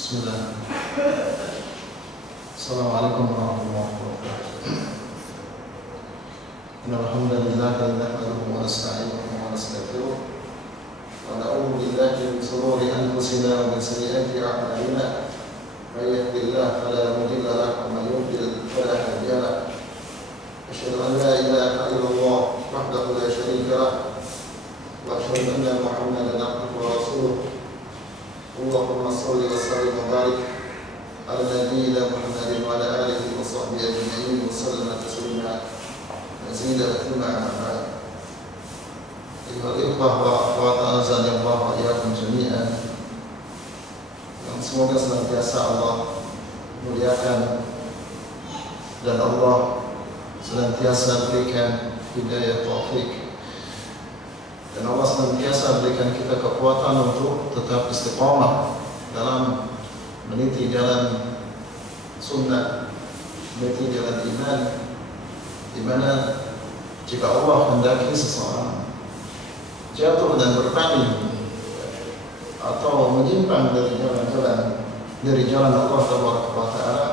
Bismillah. Assalamualaikum warahmatullahi wabarakatuh. Innal hamdalillah nahmaduhu wa nasta'inuhu wa nastaghfiruh wa na'udzu billahi min shururi anfusina wa min sayyiati a'malina. May yahdihillahu fala mudilla lahu wa may yudlil fala hadiya lahu. Asyhadu an la ilaha illallah wahdahu la syarika lahu wa asyhadu anna Muhammadan abduhu wa rasuluh. Allahumma shalli wa sallim wa barik ala nabiyyina Muhammadin wa ala alihi wa sahbihi ajma'in wa sallama taslima mazida thumma amma ba'd. Ayyuhal ikhwah wa akhwat azani Allah wa iyyakum jami'an. Yang semoga senantiasa Allah muliakan dan Allah senantiasa berikan hidayah taufik, dan Allah senantiasa berikan kita kekuatan untuk tetap istiqamah dalam meniti jalan sunnah, meniti jalan iman, di mana jika Allah hendaki seseorang jatuh dan berpaling atau menyimpang dari jalan Allah Taala,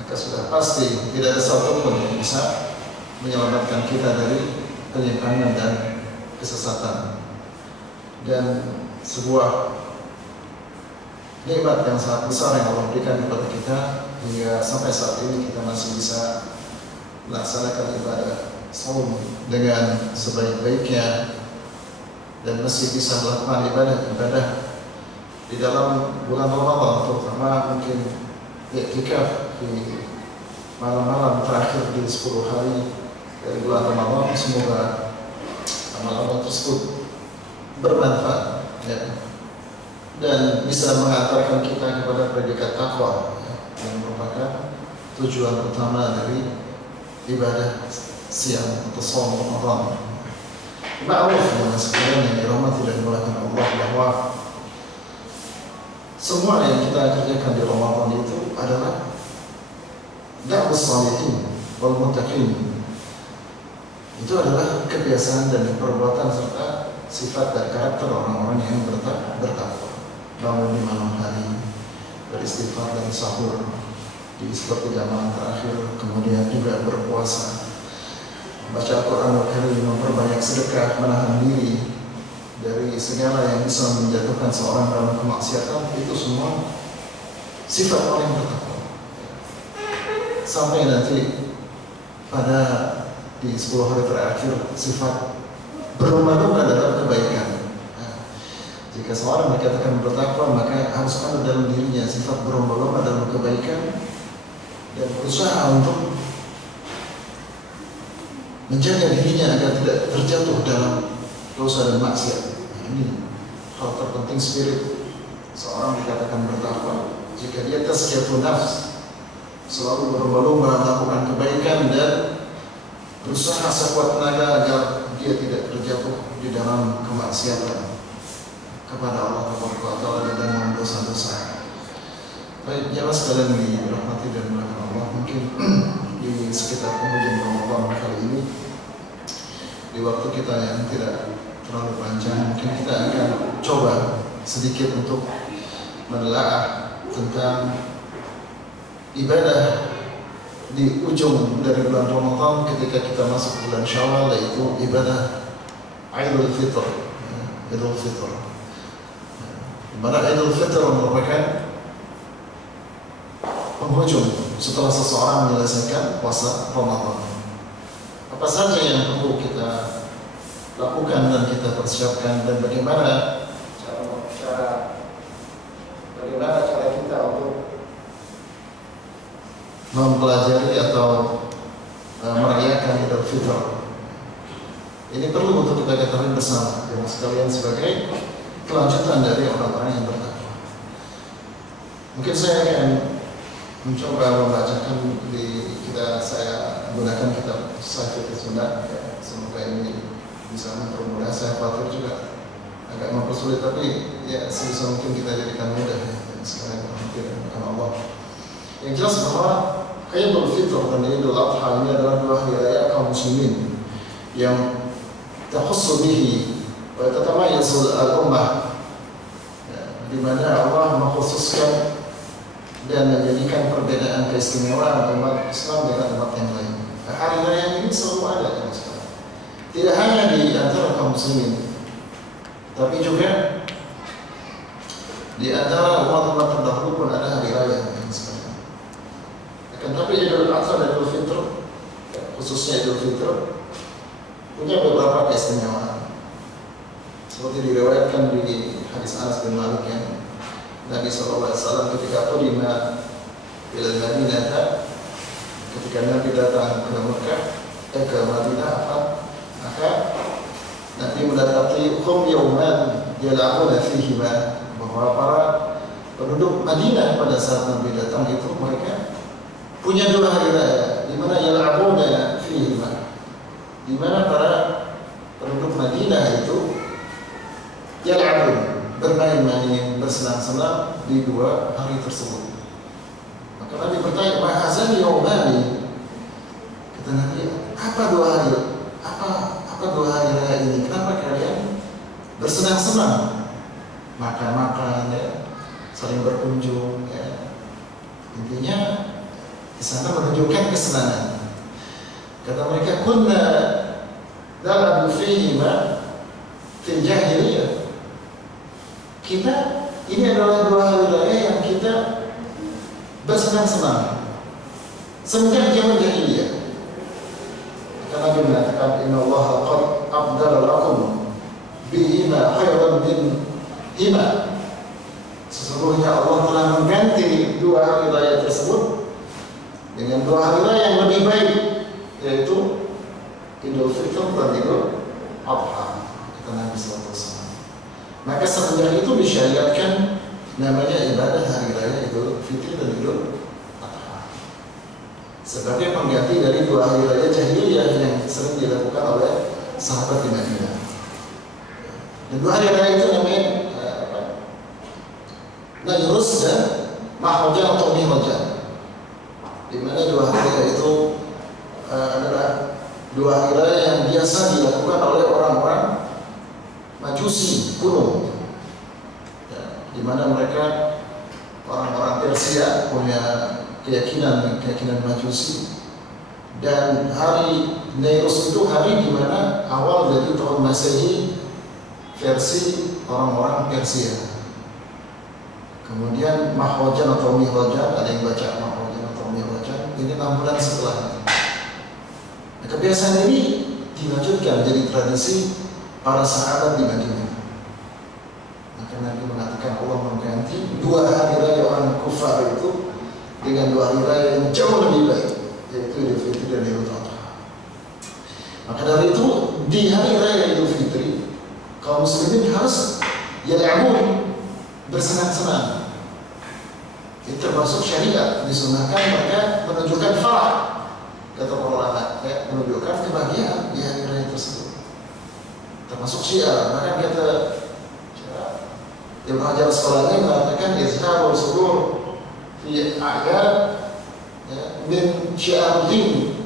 maka sudah pasti tidak ada satupun yang bisa menyelamatkan kita dari penyimpangan dan kesesatan. Dan sebuah nikmat yang sangat besar yang Allah berikan kepada kita hingga sampai saat ini kita masih bisa melaksanakan ibadah saum dengan sebaik-baiknya dan masih bisa melakukan ibadah di dalam bulan Ramadan, terutama mungkin i'tikaf di malam-malam terakhir di 10 hari dari bulan Ramadan. Semoga amal-amal tersebut bermanfaat, ya, dan bisa mengantarkan kita kepada predikat takwa, ya, yang merupakan tujuan utama dari ibadah siang atau shaum Ramadan. Ma'ruf dengan sekalian yang dirahmati dan dimuliakan Allah, bahwa semua yang kita kerjakan di Ramadan itu adalah da'wus shalihin wal muttaqin. Itu adalah kebiasaan dan perbuatan serta sifat dan karakter orang-orang yang bertakwa. Bangun di malam hari, beristighfar dan sahur di sepertiga malam terakhir, kemudian juga berpuasa, membaca Al-Quran Al-Karim, memperbanyak sedekah, menahan diri dari segala yang bisa menjatuhkan seorang dalam kemaksiatan. Itu semua sifat orang yang bertakwa. Sampai nanti pada di 10 hari terakhir sifat berlomba-lomba dalam kebaikan. Nah, jika seorang dikatakan bertakwa, maka harus ada dalam dirinya sifat berlomba-lomba dalam kebaikan dan berusaha untuk menjaga dirinya agar tidak terjatuh dalam dosa dan maksiat. Nah, ini hal terpenting spirit seorang dikatakan bertakwa. Jika dia tazkiyatun nafs, selalu berlomba-lomba melakukan kebaikan dan berusaha sekuat tenaga agar dia tidak terjatuh di dalam kemaksiatan kepada Allah Taala dan dalam dosa-dosa. Baik, jamaah sekalian dirahmati dan dimuliakan Allah, mungkin di sekitar penghujung Ramadan kali ini, di waktu kita yang tidak terlalu panjang, mungkin kita akan coba sedikit untuk menelaah tentang ibadah di ujung dari bulan Ramadan ketika kita masuk bulan Syawal, yaitu ibadah Idul Fitr. Idul Fitr, di mana Idul Fitr merupakan penghujung setelah seseorang menyelesaikan puasa Ramadan. Apa saja yang perlu kita lakukan dan kita persiapkan, dan bagaimana cara kita untuk mempelajari atau merayakan Idul Fitr. Ini perlu untuk kita ketahui bersama, jemaah sekalian, sebagai kelanjutan dari orang-orang yang bertakwa. Mungkin saya akan mencoba membacakan saya menggunakan kitab Sahih Sunnah, ya, semoga ini bisa mempermudah. Saya khawatir juga agak mempersulit, tapi ya sebisa mungkin kita jadikan mudah, ya, dan sekalian alhamdulillah Allah. Yang jelas bahwa Idul Fitr dan Idul Adha ini adalah dua hari raya kaum muslimin yang tahussu bihi wa tatamayyazu al-ummah di mana Allah mengkhususkan dan menjadikan perbedaan keistimewaan umat Islam dengan umat yang lain. Hari raya ini selalu ada di Islam. Tidak hanya di antara kaum muslimin, tapi juga di antara umat-umat terdahulu pun ada hari raya yang seperti ini. Akan tapi Idul Adha dan Idul Fitr, khususnya Idul Fitr, punya beberapa keistimewaan. Seperti diriwayatkan di hadis Anas bin Malik yang Nabi SAW ketika qadima ila Madinah, ketika Nabi datang ke Mekah, ke Madinah, maka Nabi mendapati hum yauman yal'abuna fihima, bahwa para penduduk Madinah pada saat Nabi datang itu mereka punya dua hari raya di mana yal'abuna fihima, di mana para penduduk Madinah itu yal'abun, bermain-main, bersenang-senang di dua hari tersebut. Maka Nabi bertanya, "Mahazan yaumani?" Kata Nabi, apa dua hari raya ini? Kenapa kalian bersenang-senang, makan-makan, ya, saling berkunjung, ya. Intinya di sana menunjukkan kesenangan. Kata mereka, "Kunna nal'abu fihima fil jahiliyah." Kita, ini adalah dua hari raya yang kita bersenang-senang semenjak zaman jahiliyah. Maka Nabi mengatakan, "Inna Allah qad abdala lakum bihima khairan min hima." Sesungguhnya Allah telah mengganti dua hari raya tersebut dengan dua hari raya yang lebih baik, yaitu Idul Fitr dan Idul Adha. Kata Nabi SAW. Maka semenjak itu disyariatkan namanya ibadah hari raya Idul Fitri dan Idul Adha sebagai pengganti dari dua hari raya jahiliyah yang sering dilakukan oleh sahabat di Madinah. Dan dua hari raya itu namanya Nairus dan Mahwajan atau Mihwajan, di mana dua hari raya itu adalah dua hari raya yang biasa dilakukan oleh orang-orang Majusi kuno, ya, di mana mereka orang-orang Persia punya keyakinan Majusi, dan hari Nairus itu hari di mana awal dari tahun Masehi versi orang-orang Persia. Kemudian Mahwajan atau Mihwajan, ada yang baca Mahwajan atau Mihwajan, ini 6 bulan setelahnya. Nah, kebiasaan ini dilanjutkan jadi tradisi para sahabat di Madinah. Maka Nabi mengatakan Allah mengganti dua hari raya orang kufar itu dengan dua hari raya yang jauh lebih baik, yaitu Idul Fitri dan Idul Adha. Maka dari itu di hari raya Idul Fitri kaum muslimin harus yal'abun, bersenang-senang. Itu termasuk syariat, disunahkan mereka menunjukkan farah, kata para ulama, ya, menunjukkan kebahagiaan di hari raya tersebut. Termasuk syiar, bahkan kata Ibnu Hajar Asqalani mengatakan izharul sudur fi a'yad min syiar din,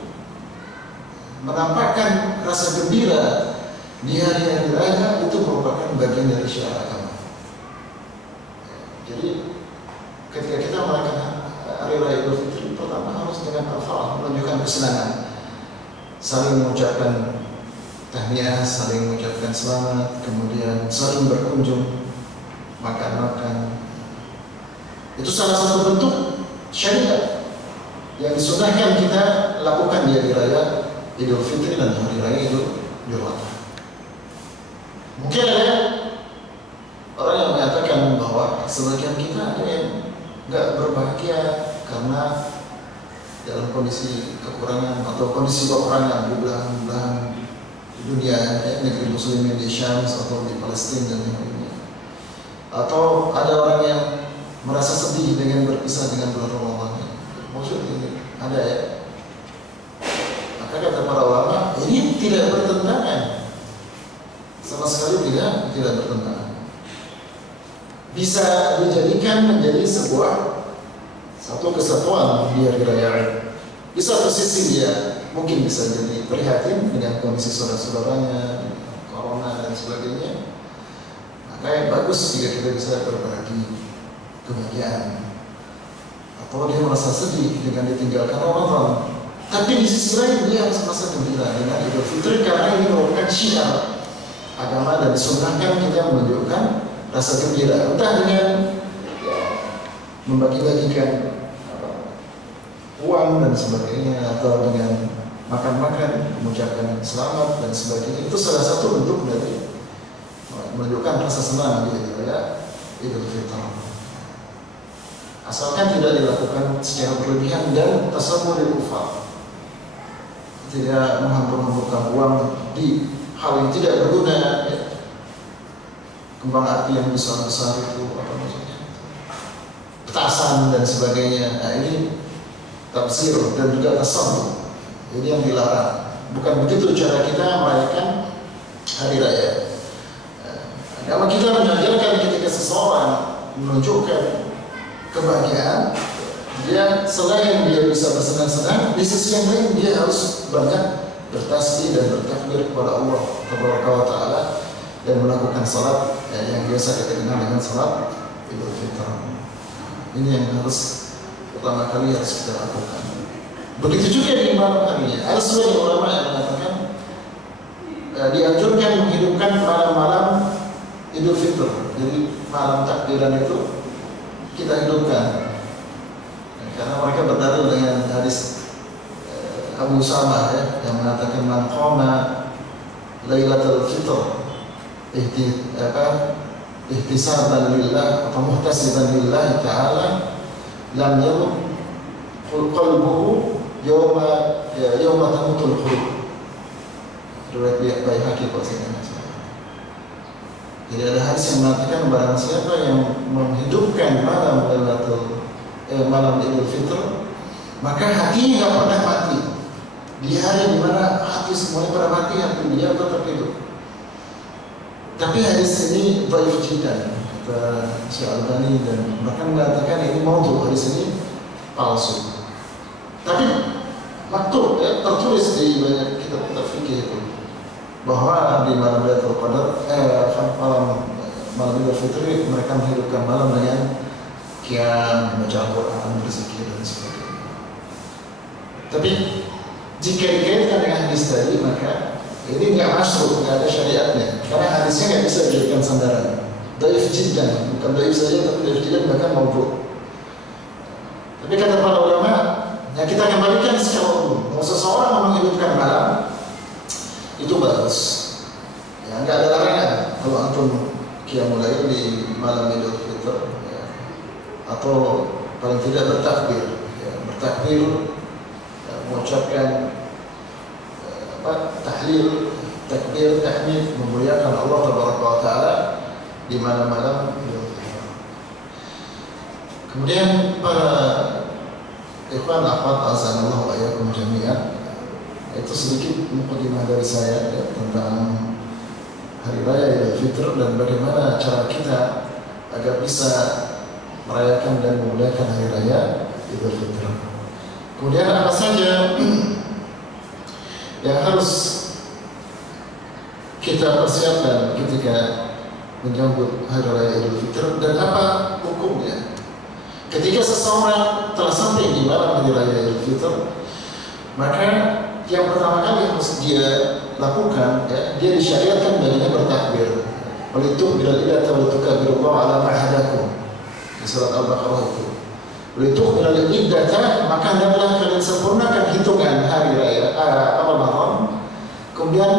menampakkan rasa gembira di hari-hari raya itu merupakan bagian dari syiar agama. Jadi ketika kita merayakan hari raya Idul Fitri, pertama harus dengan al-farah, menunjukkan kesenangan, saling mengucapkan tahniah, saling mengucapkan selamat, kemudian saling berkunjung, makan-makan. Itu salah satu bentuk syariat yang disunahkan kita lakukan di hari raya Idul Fitri dan hari raya Idul Adha. Mungkin ada orang yang mengatakan bahwa sebagian kita ada yang nggak berbahagia karena dalam kondisi kekurangan atau kondisi kekurangan di belahan dunia, negeri muslimin di Syam atau di Palestina dan lain-lainnya. Atau ada orang yang merasa sedih dengan berpisah dengan bulan Ramadan. Maksud ini ada, ya. Maka kata para ulama, ini tidak bertentangan, sama sekali tidak bertentangan. Bisa dijadikan menjadi satu kesatuan di hari raya. Di satu sisi dia mungkin bisa jadi prihatin dengan kondisi saudara-saudaranya, corona dan sebagainya. kayak bagus jika kita bisa berbagi kebahagiaan. Atau dia merasa sedih dengan ditinggalkan Ramadan, tapi di sisi lain dia harus merasa gembira dengan Idul Fitri karena ini merupakan syiar agama dan disunnahkan kita menunjukkan rasa gembira, entah dengan membagi-bagikan uang dan sebagainya, atau dengan makan-makan, mengucapkan selamat dan sebagainya. Itu salah satu bentuk dari menunjukkan rasa senang gitu ya, Idul Fitri. Asalkan tidak dilakukan secara berlebihan dan tasawwurul ufaq, tidak menghambur-hamburkan uang di hal yang tidak berguna, ya. Kembang api yang besar-besar itu apa maksudnya, petasan dan sebagainya. Nah, ini tafsir dan juga tasawwur, ini yang dilarang. Bukan begitu cara kita merayakan hari raya. Agama kita mengajarkan ketika seseorang menunjukkan kebahagiaan, dia selain dia bisa bersenang-senang, di sisi yang lain dia harus banyak bertasbih dan bertakbir kepada Allah Taala dan melakukan salat yang biasa kita kenal dengan salat Idul Fitri. Ini yang harus pertama kali harus kita lakukan. Begitu juga di malam harinya. Ada sebagian ulama yang mengatakan dianjurkan menghidupkan malam-malam Idul Fitri. Jadi malam takbiran itu kita hidupkan, karena mereka berdalil dengan hadis Abu Usama ya, yang mengatakan man qama Lailatul Fitr ihtisaban lillah atau muhtasiban lillah ta'ala lam yamut qalbuhu yawma tamutul qulub. Riwayat Baihaqi bahasanya. Jadi ada hadis yang mengatakan barang siapa yang menghidupkan malam Idul Fitr, maka hatinya nggak pernah mati. Di hari dimana hati semuanya pada mati, hati dia tetap hidup. Tapi hadis ini dhaif jiddan, kata Syekh Albani, dan bahkan mengatakan ini maudhu, hadis ini palsu. Tapi maktub tertulis di banyak kitab-kitab fikih itu bahwa di malam Lailatul Qadar, malam Idul Fitri mereka menghidupkan malam dengan qiyam, membaca Al-Quran, berzikir dan sebagainya. Tapi jika dikaitkan dengan hadis tadi, maka ini nggak masuk, nggak ada syariatnya, karena hadisnya nggak bisa dijadikan sandaran. Dhaif jiddan, bukan dhaif saja, tapi dhaif jiddan bahkan maudhu. Tapi kata para ulama, ya kita kembalikan secara umum. Kalau seseorang menghidupkan malam itu bagus, ya nggak ada larangan kalau antum qiyamul lail di malam Idul Fitri, ya. Atau paling tidak bertakbir, ya, mengucapkan tahlil, takbir, tahmid, memuliakan Allah Taala di malam-malam Idul Fitri. Kemudian para ikhwan akhwat azanallahu wa iyyakum jami'an, itu sedikit mukadimah dari saya ya, tentang Hari Raya Idul Fitri dan bagaimana cara kita agar bisa merayakan dan memuliakan Hari Raya Idul Fitri. Kemudian apa saja yang harus kita persiapkan ketika menyambut Hari Raya Idul Fitri dan apa hukumnya? Ketika seseorang telah sampai di malam Hari Raya Idul Fitri, maka yang pertama kali harus dia lakukan, ya, dia disyariatkan baginya bertakbir. Walitukbiralillah tawaltukabirullah ala ma'hadakum, di surat Al-Baqarah itu. Walitukbiralillah, maka hendaklah kalian sempurnakan hitungan hari raya Ramadan. Kemudian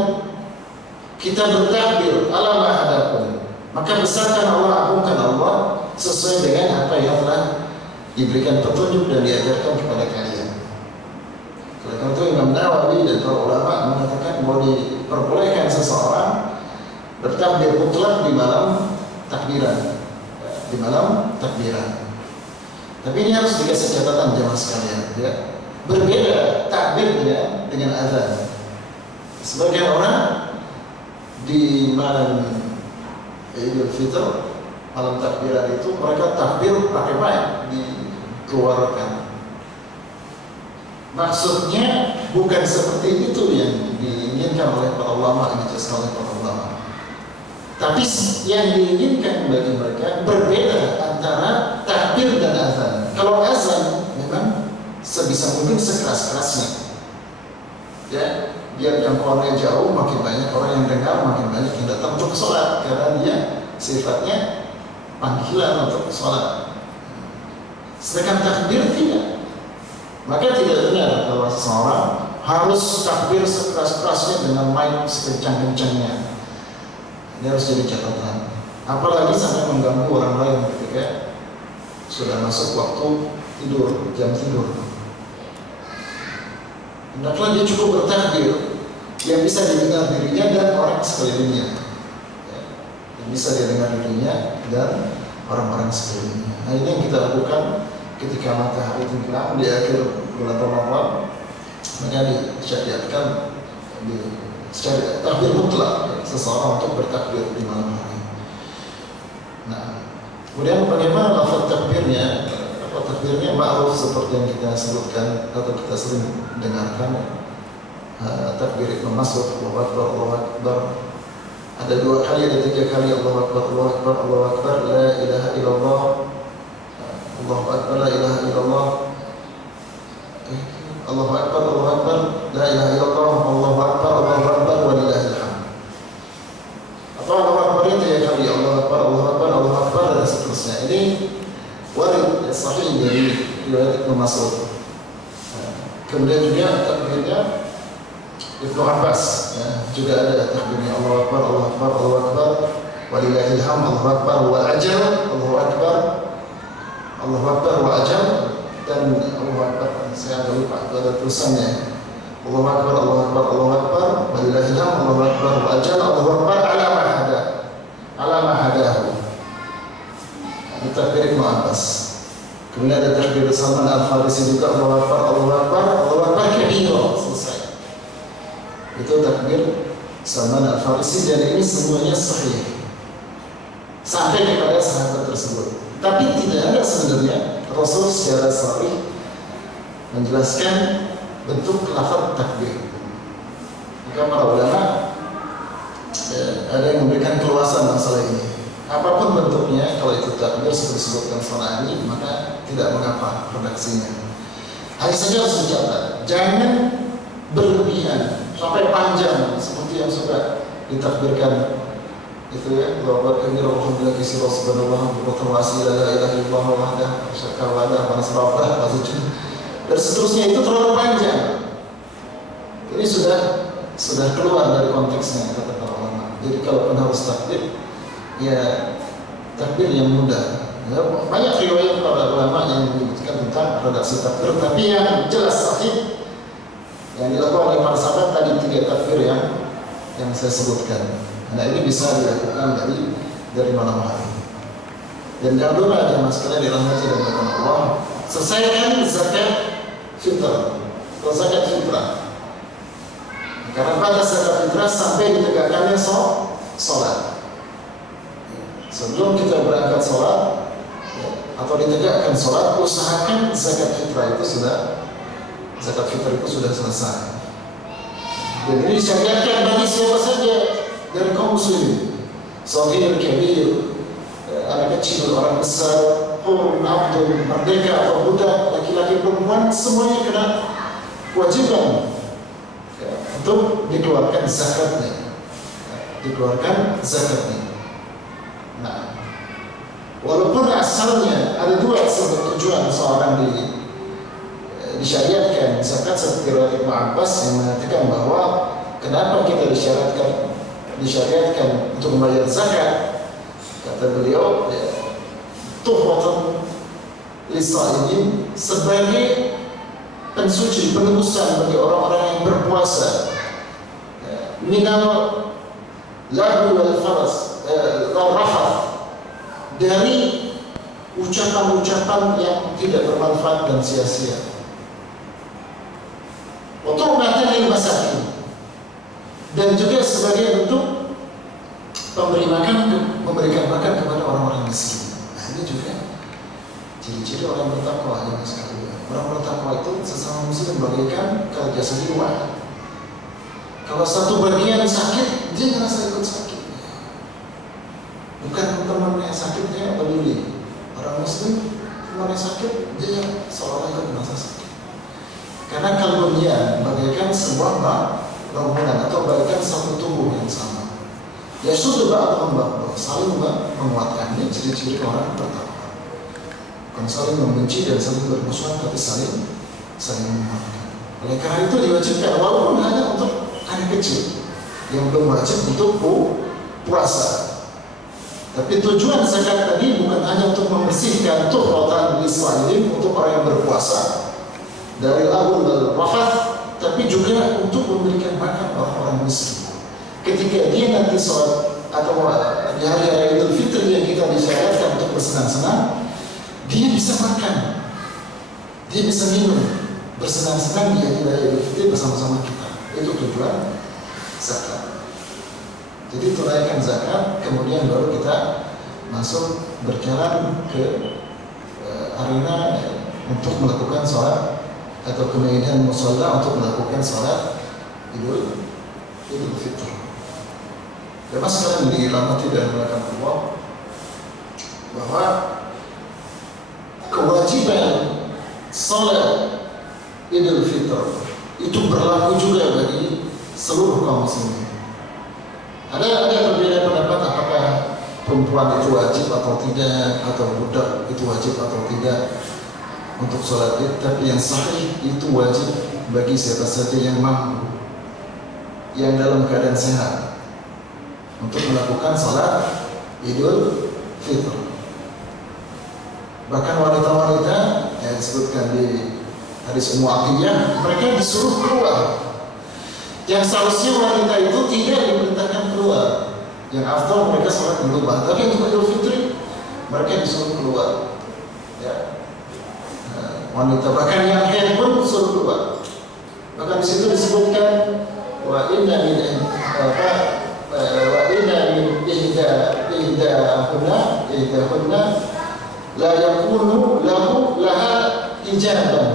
kita bertakbir ala ma'hadakum, maka besarkan Allah, agungkan Allah sesuai dengan apa yang telah diberikan petunjuk dan diajarkan kepada kalian. Karena itu Imam Nawawi dan para ulama mengatakan bahwa diperbolehkan seseorang bertakbir mutlak di malam takbiran, Tapi ini harus dikasih catatan jamaah sekalian, ya. Berbeda takbirnya dengan azan. Sebagian orang di malam Idul Fitri, malam takbiran itu mereka takbir pakai mic, dikeluarkan. Maksudnya bukan seperti itu yang diinginkan oleh para ulama, yang dijelaskan oleh para ulama. Tapi yang diinginkan bagi mereka berbeda antara takbir dan azan. Kalau azan memang sebisa mungkin sekeras-kerasnya, ya, biar jangkauannya jauh, makin banyak orang yang dengar, makin banyak yang datang untuk sholat, karena dia sifatnya panggilan untuk sholat. Sedangkan takbir tidak. Maka tidak benar kalau seseorang harus takbir sekeras-kerasnya dengan mic sekencang-kencangnya. Ini harus jadi catatan. Apalagi sampai mengganggu orang lain ketika sudah masuk waktu tidur, jam tidur. Hendaklah dia cukup bertakbir yang bisa didengar dirinya dan orang sekelilingnya, yang bisa didengar dirinya dan orang-orang sekelilingnya. Nah, ini yang kita lakukan ketika matahari tenggelam di akhir bulan Ramadan. Maka disyariatkan secara takbir mutlak seseorang untuk bertakbir di malam hari. Nah, kemudian bagaimana lafaz takbirnya? Takbirnya ma'ruf seperti yang kita sebutkan atau kita sering dengarkan. Takbir Ibnu Mas'ud, Allahu Akbar, Allahu Akbar. Ada 2 kali, ada 3 kali Allahu Akbar, Allahu Akbar, Allahu Akbar, la ilaha illallah, Allahu Akbar, la ilaha illallah, Allahu Akbar, Allahu Akbar, la ilaha illallah, Allahu Akbar, Allahu Akbar, walillahil hamd. Atau Allahu Akbar itu 3 kali, Allahu Akbar, Allahu Akbar, Allahu Akbar, dan seterusnya. Ini warid sahih dari riwayat Ibnu Mas'ud. Kemudian juga takbirnya Ibnu Abbas, ya, juga ada takbirnya Allahu Akbar, Allahu Akbar, Allahu Akbar, walillahil hamd, Allahu Akbar wa ajal, Allahu Akbar, Allahu Akbar wa ajal, dan Allahu Akbar. Saya agak lupa, itu ada tulisannya. Allahu Akbar, Allahu Akbar, Allahu Akbar, walillahil hamd, Allahu Akbar wa ajal, Allahu Akbar ala ma hadahu. Ini takbir Ibnu Abbas. Kemudian ada takbir Salman Al-Farisi juga, Allahu Akbar, Allahu Akbar, Allahu Akbar kabira, selesai. Itu takbir Salman Al-Farisi, dan ini semuanya sahih sampai kepada sahabat tersebut. Tapi tidak ada sebenarnya Rasul secara sharih menjelaskan bentuk lafaz takbir. Maka para ulama ada yang memberikan keluasan masalah ini. Apapun bentuknya, kalau itu takbir seperti disebutkan Sana'ani, maka tidak mengapa redaksinya. Hanya saja harus dicatat, jangan berlebihan sampai panjang seperti yang sudah ditakbirkan itu, ya, bahwa ini Alhamdulillah kisir Rasulullah berterwasi la ilaha illallah wahdah syarika wadah wa nasrallah dan seterusnya. Itu terlalu panjang. Ini sudah keluar dari konteksnya, kata para ulama. Jadi kalau harus takbir, ya takbir yang mudah. Ya, banyak riwayat para ulama yang menyebutkan tentang redaksi takbir, tapi yang jelas sahih yang dilakukan oleh para sahabat tadi 3 takbir yang saya sebutkan. Nah, ini bisa dilakukan dari malam hari. Dan jangan lupa jemaah sekalian dirahmati dan berkah Allah, selesaikan zakat fitrah atau zakat fitrah. Karena pada zakat fitrah sampai ditegakkannya sholat. Sebelum kita berangkat sholat, ya, atau ditegakkan sholat, usahakan zakat fitrah itu sudah selesai. Dan ini disyariatkan bagi siapa saja dari kaum muslimin, shagir, kabir, anak kecil, orang besar, hurun, abdul, merdeka atau budak, laki-laki, perempuan, semuanya kena kewajiban untuk dikeluarkan zakatnya. Nah, walaupun asalnya ada 2 tujuan seorang disyariatkan zakat, seperti riwayat Ibnu Abbas yang mengatakan bahwa kenapa kita disyariatkan untuk membayar zakat, kata beliau, tuhwatan lisaimin, sebagai pensuci, penebusan bagi orang-orang yang berpuasa, minal lahu wal faras rafath, dari ucapan-ucapan yang tidak bermanfaat dan sia-sia. Untuk mengatakan masakin, dan juga sebagai bentuk memberikan makan kepada orang-orang miskin. Nah, ini juga ciri-ciri orang bertakwa, ya sekali. Orang bertakwa itu sesama muslim bagaikan kerja sendiri. Kalau satu bagian sakit, dia merasa ikut sakit. muslim, temannya sakit, dia seolah ikut merasa sakit. Karena kalbunya bagaikan sebuah bangunan atau bagaikan satu tubuh yang sama. Ya sudah ba'dhum saling menguatkan. Ini ciri-ciri orang bertakwa. Bukan saling membenci dan saling bermusuhan, tapi saling menguatkan. Oleh karena itu diwajibkan, walaupun hanya untuk anak kecil yang belum wajib untuk puasa. Tapi tujuan zakat tadi bukan hanya untuk membersihkan tuhratan lisa'ilin, untuk orang yang berpuasa dari lagun dan rafath, tapi juga untuk memberikan makan orang-orang miskin. Ketika dia nanti sholat atau di hari raya Idul Fitri yang kita disyaratkan untuk bersenang-senang, dia bisa makan, dia bisa minum, bersenang-senang di hari raya Idul Fitri bersama-sama kita. Itu tujuan zakat. Jadi tunaikan zakat, kemudian baru kita masuk berjalan ke arena untuk melakukan sholat atau ke medan musholla untuk melakukan sholat Idul Fitri. Dapat sekalian dirahmati dan melakukan Allah bahwa kewajiban sholat Idul Fitri itu berlaku juga bagi seluruh kaum muslimin. Ada perbedaan pendapat apakah perempuan itu wajib atau tidak, atau budak itu wajib atau tidak untuk sholat Id. Tapi yang sahih itu wajib bagi siapa saja yang mampu, yang dalam keadaan sehat untuk melakukan sholat Idul Fitri. Bahkan wanita-wanita yang disebutkan di hadis Ummu Athiyyah, mereka disuruh keluar. Yang seharusnya wanita itu tidak diperintahkan keluar. Yang afdal mereka sholat di rumah. Tapi untuk Idul Fitri mereka disuruh keluar. Ya. Wanita bahkan yang haid pun disuruh keluar. Bahkan di situ disebutkan wa inna min ihdahunna la yakunu laha hijaban.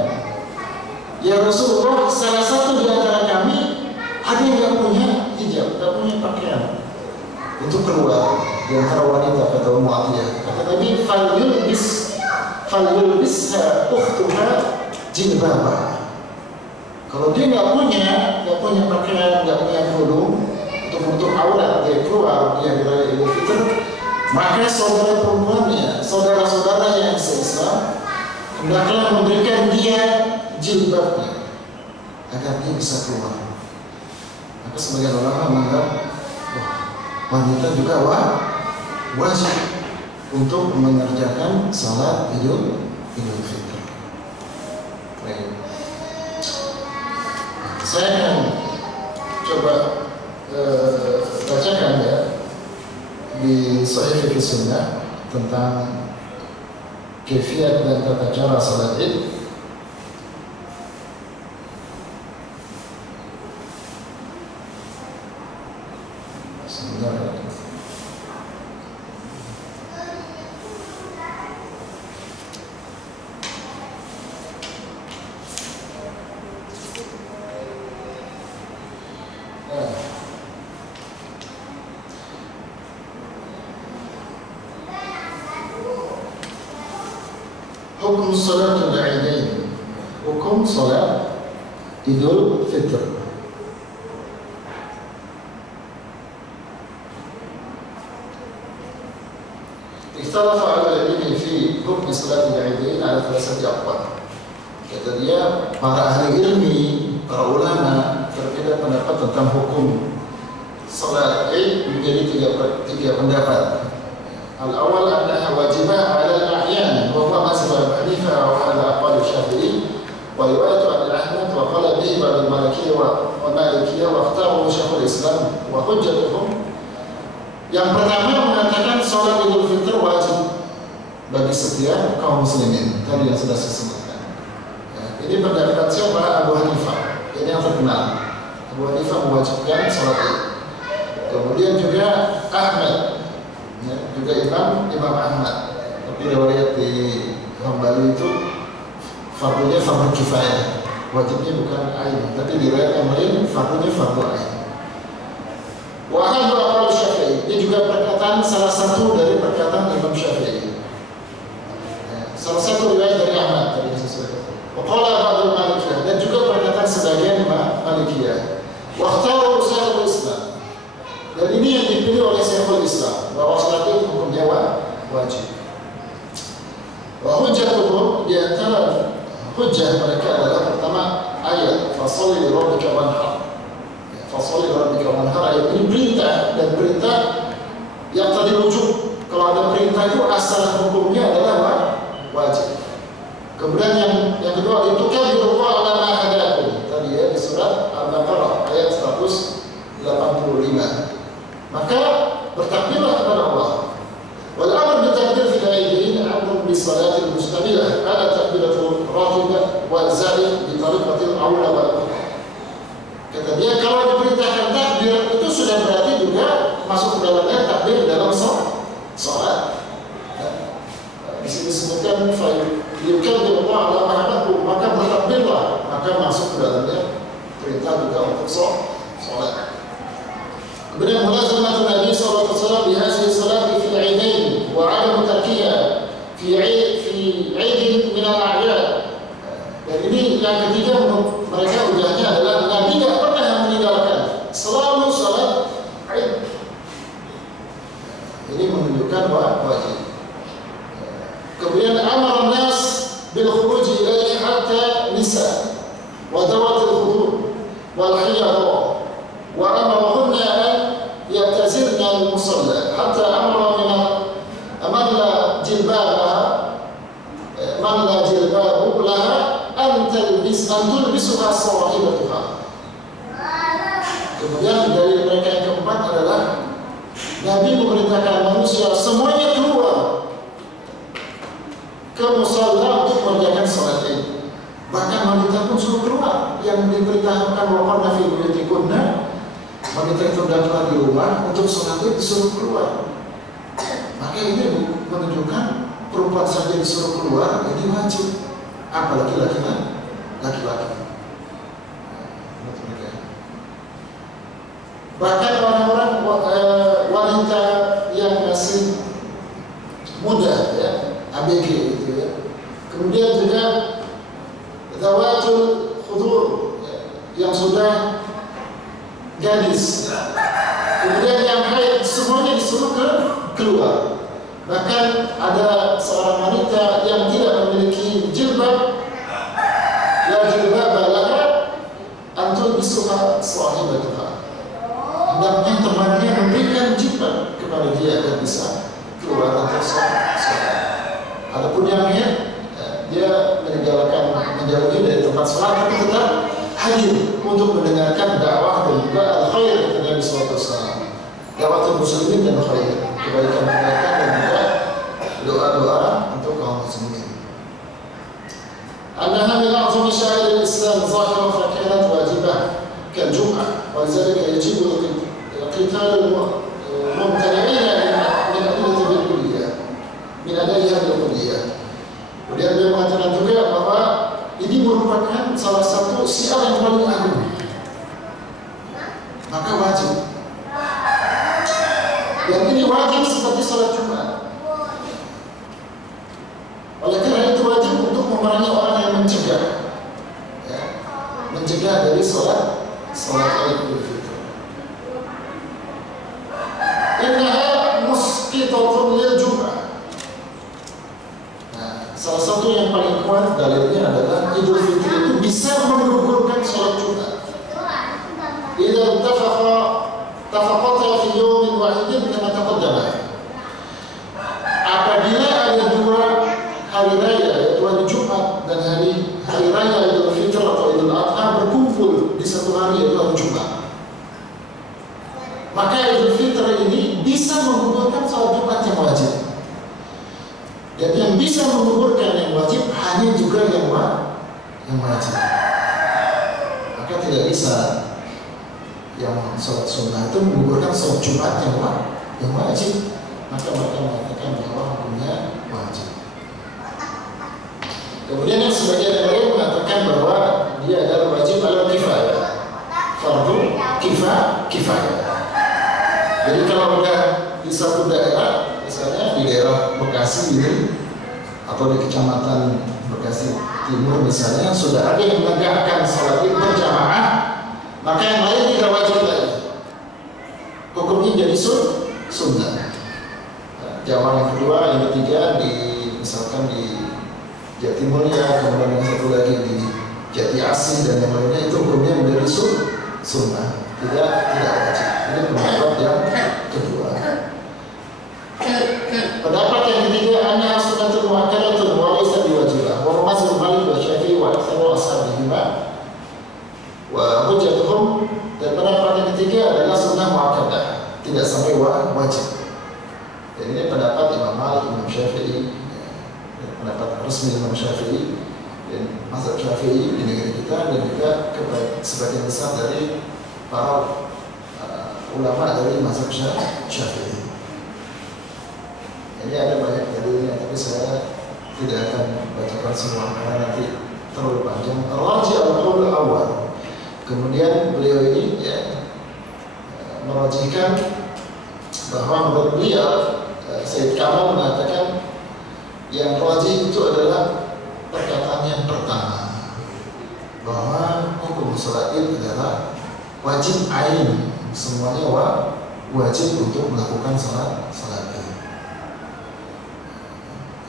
Ya Rasulullah, salah satu di antara kami ada yang tidak punya hijab, tidak punya pakaian untuk keluar di antara wanita, kata Ummu Athiyyah. Kata Nabi, falyulbisha ukhtuha jilbabah. Kalau dia nggak punya pakaian, nggak punya kerudung untuk menutup aurat, dia keluar dia di raya Idul Fitri, maka saudara perempuannya, saudara-saudara yang se-Islam hendaklah memberikan dia jilbabnya agar dia bisa keluar. Maka sebagian ulama menganggap wanita juga wajib untuk mengerjakan salat Idul Fitri. Baik. Saya akan coba bacakan ya di Sahih Fiqh Sunnah tentang kaifiat dan tata cara salat Id. Hukum salat al-Idain, hukum salat Idul Fitri. Ikhtalafa al-ilmi fi hukum salat al-Idain ala thalathati aqwal. Kata dia, para ahli ilmi, para ulama berbeda pendapat tentang hukum salat Id menjadi tiga pendapat. Al-awwal annaha wajibah 'ala al-a'yan wa huwa mazhab Abu Hanifah wa 'ala aqwal Syafi'i wa riwayatu Abi Ahmad wa qala bihi ba'd al-Malikiyah wa Malikiyah wa ikhtarahu Syekhul Islam wa hujjatuhum. Yang pertama mengatakan salat Idul Fitri wajib bagi setiap kaum muslimin. Tadi yang sudah saya sebutkan. Ya, ini pendapat siapa? Abu Hanifah. Ini yang terkenal. Abu Hanifah mewajibkan salat Id. Kemudian juga Ahmad. Ya, juga Imam Ahmad. Tapi riwayat di Hambali itu fardunya fardu kifayah, wajibnya bukan ain. Tapi di riwayat yang lain fardunya fardu ain. Wahai aqwal Syafi'i, ini juga perkataan salah satu dari perkataan Imam Syafi'i. Salah satu riwayat dari Ahmad tadi sesuai. Waqala ba'dul Malikiyah, dan juga perkataan sebagian Malikiyah. Waqtaru Syekhul Islam. Dan ini yang dipilih oleh Syekhul Islam, bahwa salat itu hukumnya wajib. Wa hujjatuhum, di antara hujjah mereka adalah pertama ayat fasholli li rabbika wanhar. Fasholli li rabbika wanhar, ayat ini perintah, dan perintah yang tadi rujuk. Kalau ada perintah itu asal hukumnya adalah wajib. Kemudian yang kedua itu kabirullah ala ma hadakum. Tadi ya di surat Al-Baqarah ayat 185. Maka bertakbirlah kepada Allah. Wal amr bi takbir fi al-aidain amrun bi salatil mustamilah ala takbiratul ratibah wa zalik bi tariqatil awla wal ukhra. Kata dia, kalau diperintahkan takbir itu sudah berarti juga masuk ke dalamnya takbir dalam salat. Di sini disebutkan fayukabirullah ala ma hadakum, maka bertakbirlah, maka masuk ke dalamnya perintah juga untuk salat. Kemudian mulazamatu Nabi sallallahu alaihi wasallam bi hadhihi salati fi al-aidain wa 'adamu tarkiha fi 'aid min al-a'yad. Dan ini yang ketiga menurut mereka hujahnya adalah Nabi tidak pernah meninggalkan, selalu salat Aid. Ini menunjukkan wajib. Kemudian amara nas bil khuruj ilaihi hatta nisa wa dawatil khudur wal hiyadha wa amarahunna an yatazirna al musalla hatta amara min man la jilbabaha man la jilbabu laha an tulbisuha sahibatuha. Kemudian dari mereka yang keempat adalah Nabi memerintahkan manusia semuanya keluar ke musalla untuk mengerjakan salat Id. Bahkan wanita pun suruh keluar. Yang diperintahkan waqarna fi buyutikunna, wanita itu datang di rumah untuk salat Id disuruh keluar. Maka ini menunjukkan perempuan saja disuruh keluar ini wajib, apalagi laki-laki. Bahkan orang-orang wanita yang masih muda ya, ABG gitu ya. Kemudian juga zawatul khudur ya, yang sudah gadis. Kemudian yang haid semuanya disuruh keluar. Bahkan ada seorang wanita yang tidak memiliki jilbab, la jilbab laha antul bisuha sahibatuha. Hendaknya temannya memberikan jilbab kepada dia agar bisa keluar untuk sholat. Adapun yang lain, dia menjauhi dari tempat sholat, tapi tetap hadir untuk mendengarkan dakwah dan juga al-khair kata Nabi sallallahu alaihi wasallam. Dakwah muslimin dan khair, kebaikan-kebaikan dan juga doa-doa untuk kaum muslimin. Annaha min a'zami sya'air al-Islam zahirah fa kanat wajibah kal jum'ah wa lidhalika yajibu qital al-mumtani'ina min adillati bil-kulliyah min adillati bil-kulliyah. Kemudian dia mengatakan juga bahwa ini merupakan salah satu syiar yang paling agung, maka wajib. Dan ini wajib seperti salat Jumat. Oleh karena itu wajib untuk memerangi orang yang mencegah, ya, mencegah dari salat Idul Fitri. Innaha musqitatun lil Jum'ah. Salah satu yang paling kuat dalilnya adalah Idul Fitri itu bisa menggugurkan sholat Jumat. Idza tafaqata fi yawmin wahidin kama taqaddama. Apabila ada dua hari raya, yaitu hari Jumat dan hari raya Idul Fitri atau Idul Adha berkumpul di satu hari, yaitu hari Jumat, maka Idul Fitri ini bisa menggugurkan sholat Jumat yang wajib. Dan yang bisa menggugurkan yang wajib hanya juga yang wajib. Maka tidak bisa yang sholat sunnah itu menggugurkan sholat Jumat yang wajib. Maka mereka mengatakan bahwa hukumnya wajib. Kemudian yang sebagian yang lain mengatakan bahwa dia adalah wajib ala kifayah, fardu kifayah. Jadi kalau udah di satu daerah, misalnya di daerah Bekasi ini, atau di Kecamatan Bekasi Timur misalnya sudah ada yang menegakkan sholat id berjamaah, maka yang lain tidak wajib lagi. Hukumnya jadi sunnah. Jamaah yang kedua, yang ketiga misalkan di Jatimulya, kemudian yang satu lagi di Jati Asih dan yang lainnya, itu hukumnya menjadi sunnah, tidak wajib. Ini pendapat yang kedua. Pendapat yang ketiga, anna sunnatul muakkadatun wa laysa biwajibah. Wa mazhab Malik wa Syafi'i wa aktsaru ashabihima wa hujjatuhum, dan pendapat yang ketiga adalah sunnah muakkadah, tidak sampai wajib. Dan ini pendapat Imam Malik, Imam Syafi'i, pendapat resmi Imam Syafi'i dan mazhab Syafi'i di negeri kita, dan juga sebagian besar dari para ulama dari mazhab Syafi'i. Ini ada banyak dalilnya, tapi saya tidak akan bacakan semua karena nanti terlalu panjang. Ar-Raji al-Qaul awal. Kemudian beliau ini merajihkan bahwa menurut beliau, Sayyid Kamal mengatakan yang rajih itu adalah perkataan yang pertama, bahwa hukum sholat id adalah wajib ain, semuanya wajib untuk melakukan sholat id.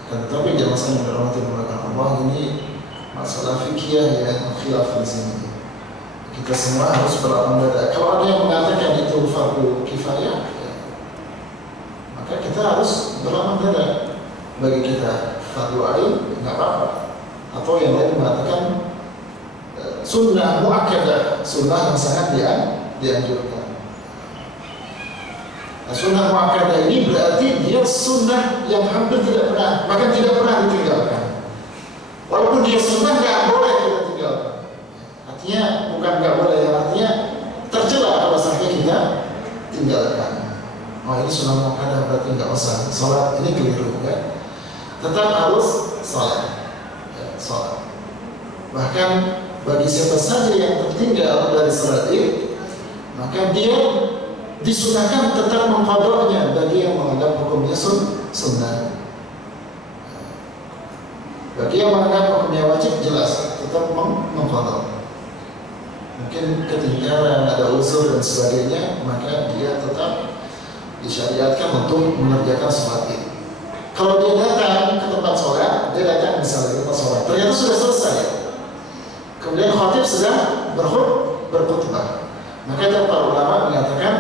Tetapi jamaah yang dirahmati oleh Allah, ini masalah fikih yang khilaf di sini. Kita semua harus berlapang dada. Kalau ada yang mengatakan itu fardu kifayah, maka kita harus berlapang dada. Bagi kita fardu ain, nggak apa-apa. Atau yang lain mengatakan sunnah muakkadah, sunnah yang sangat dianjurkan. Nah, sunnah muakkadah ini berarti dia sunnah yang hampir tidak pernah, bahkan tidak pernah ditinggalkan. Walaupun dia sunnah, nggak boleh kita tinggalkan. Artinya bukan nggak boleh, artinya tercela kalau sampai kita tinggalkan. Oh, ini sunnah muakkadah berarti nggak usah sholat, ini keliru kan? Tetap harus sholat. Bahkan bagi siapa saja yang tertinggal dari sholat id, maka dia disunahkan tetap mengqadahnya bagi yang menganggap hukumnya sunnah. Bagi yang menganggap hukumnya wajib, jelas tetap mengqadah. Mungkin ketinggalan, ada usul dan sebagainya, maka dia tetap disyariatkan untuk mengerjakan sholat id. Kalau dia datang ke tempat sholat, dia datang misalnya ke tempat sholat, ternyata sudah selesai, kemudian khatib sedang berkhutbah, maka para ulama mengatakan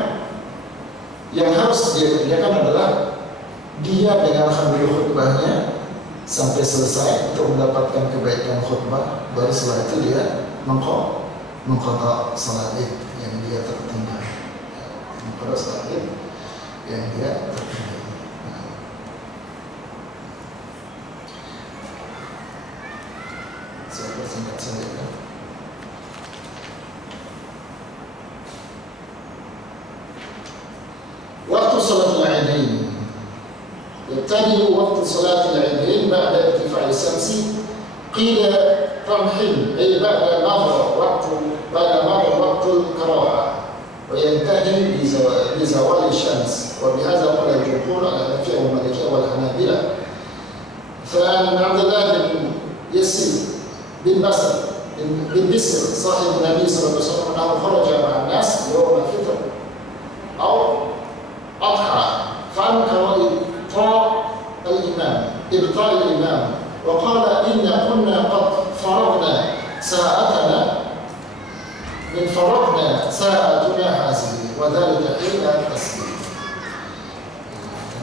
yang harus dia kerjakan adalah dia dengarkan dulu khutbahnya sampai selesai untuk mendapatkan kebaikan khutbah, baru setelah itu dia mengqadha salat id yang dia tertinggal, mengqadha salat id yang dia tertinggal. Saya persingkat saja kan. Waktu salat al-Idain, يبتدئ وقت صلاة العيدين بعد ارتفاع الشمس قيل رمح أي بعد مضى وقت القراءة، وينتهي بزوال الشمس، وبهذا قال الجمهور على الحنفية والمالكية والحنابلة. فعن عبد الله بن يسير بن بسر صاحب النبي صلى الله عليه وسلم أنه خرج مع الناس يوم الفطر أو أضحى فأنكر إبطال الإمام وقال إن كنا قد فرغنا ساعتنا ساعتنا هذه وذلك حين التسليم.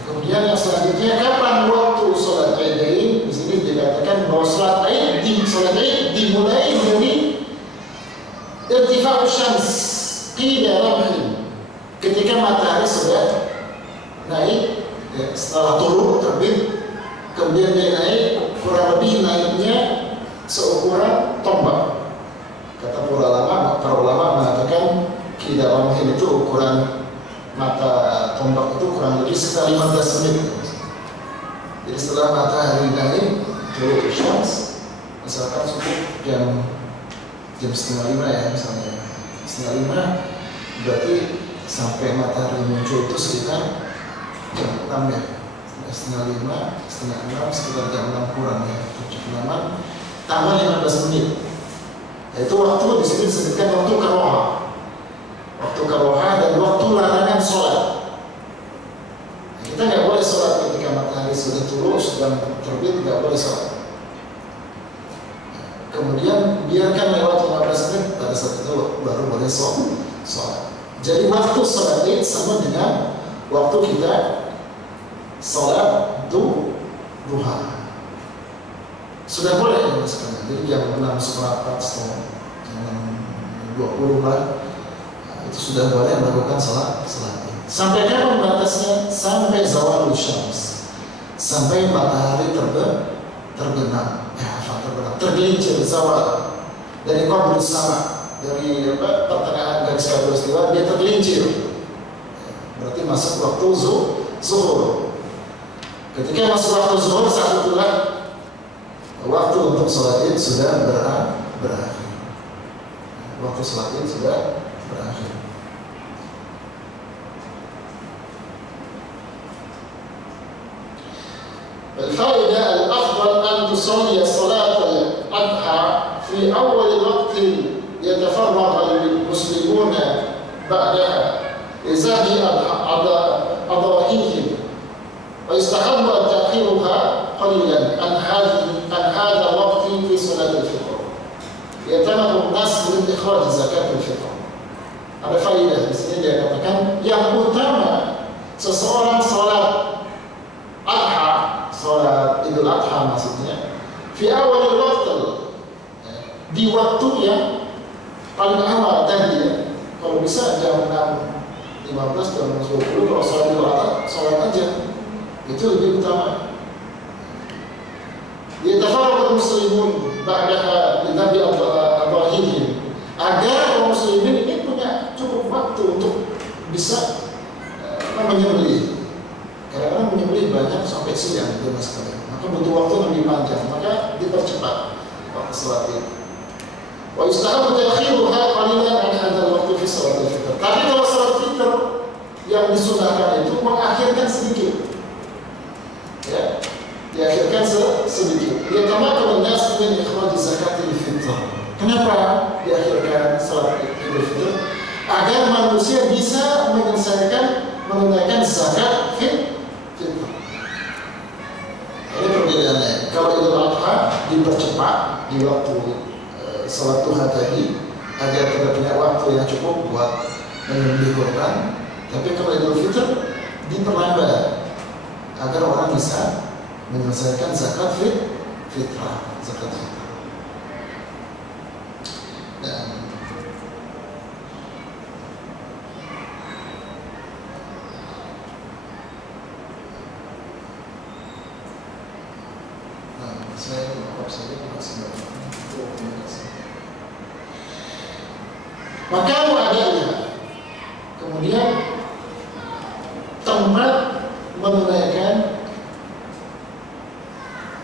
Kemudian yang selanjutnya, kapan waktu sholat Idain? Di sini dikatakan bahwa sholat Id dimulai dari irtifa'u syams qila ramhin, ketika matahari sudah naik, setelah turun terbit, kemudian dia naik, kurang lebih naiknya seukuran tombak. Kata para ulama mengatakan qila ramhin itu ukuran mata tombak itu kurang lebih sekitar 15 menit. Jadi setelah matahari naik, turun syams, misalkan subuh jam 4:30 ya misalnya, 4:30, berarti sampai matahari muncul itu sekitar jam 6 ya, setengah 5, setengah 6, sekitar jam 6 kurang ya, 7 tambah 15 menit. Yaitu waktu di sini disebutkan waktu karoha. Waktu karoha dan waktu larangan sholat. Kita nggak boleh sholat ketika matahari sudah turun, sedang terbit, nggak boleh sholat. Kemudian biarkan lewat 15 menit, pada saat itu baru boleh sholat. Jadi waktu sholat Id sama dengan waktu kita sholat duha. Sudah boleh ya mas. Jadi jam 6:04, jam 20 lah, itu sudah boleh melakukan sholat Id. Sampai kapan batasnya? Sampai zawalul syams, sampai matahari terbenam, tergelincir zawal dari qabl sama, dari pertengahan garis khatulistiwa dia tergelincir, berarti masuk waktu zuhur. Ketika masuk waktu zuhur, saat itulah waktu untuk sholat Id sudah berakhir. Waktu sholat Id sudah berakhir. الفائدة الأفضل أن تصلي صلاة الأضحى في أول وقت يتفرغ المسلمون بعدها لزاد أضاحيهم، ويستحب أن تأخيرها قليلا عن هذا الوقت في صلاة الفطر يتمم الناس من إخراج زكاة الفطر. Ada faedah di sini dia katakan yang utama seseorang sholat adha, sholat Idul Adha maksudnya, fi awal waktu, di waktu yang paling awal tadi ya. Kalau bisa jam 6:15, jam 6:20 kalau sholat Idul Adha, sholat aja, itu lebih utama. Yatafarraqul muslimun ba'daha lidhabi adhahihim, agar kaum muslimin ini punya cukup waktu untuk bisa menyembelih. Kadang-kadang menyembelih banyak sampai siang di mas kalian, maka butuh waktu lebih panjang, maka dipercepat waktu sholat Id. Wa yustahabbu ta'khiruha qalilan an hadzal waqti fi sholatil fitr. Tapi kalau sholat fitr yang disunahkan itu mengakhirkan sedikit, ya, diakhirkan sedikit. Dia tamakkan nas min ikhraj zakatil fitr. Kenapa diakhirkan sholat Idul Fitr? Agar manusia bisa menunaikan zakat fitr. Ini perbedaannya. Kalau Idul Adha dipercepat di waktu sholat duha tadi, agar kita punya waktu yang cukup buat menyembelih kurban. Tapi kalau Idul Fitr diperlambat agar orang bisa menyelesaikan zakat fitrah, zakat fitrah. Saya maaf saja masih maka adanya kemudian tempat menunaikan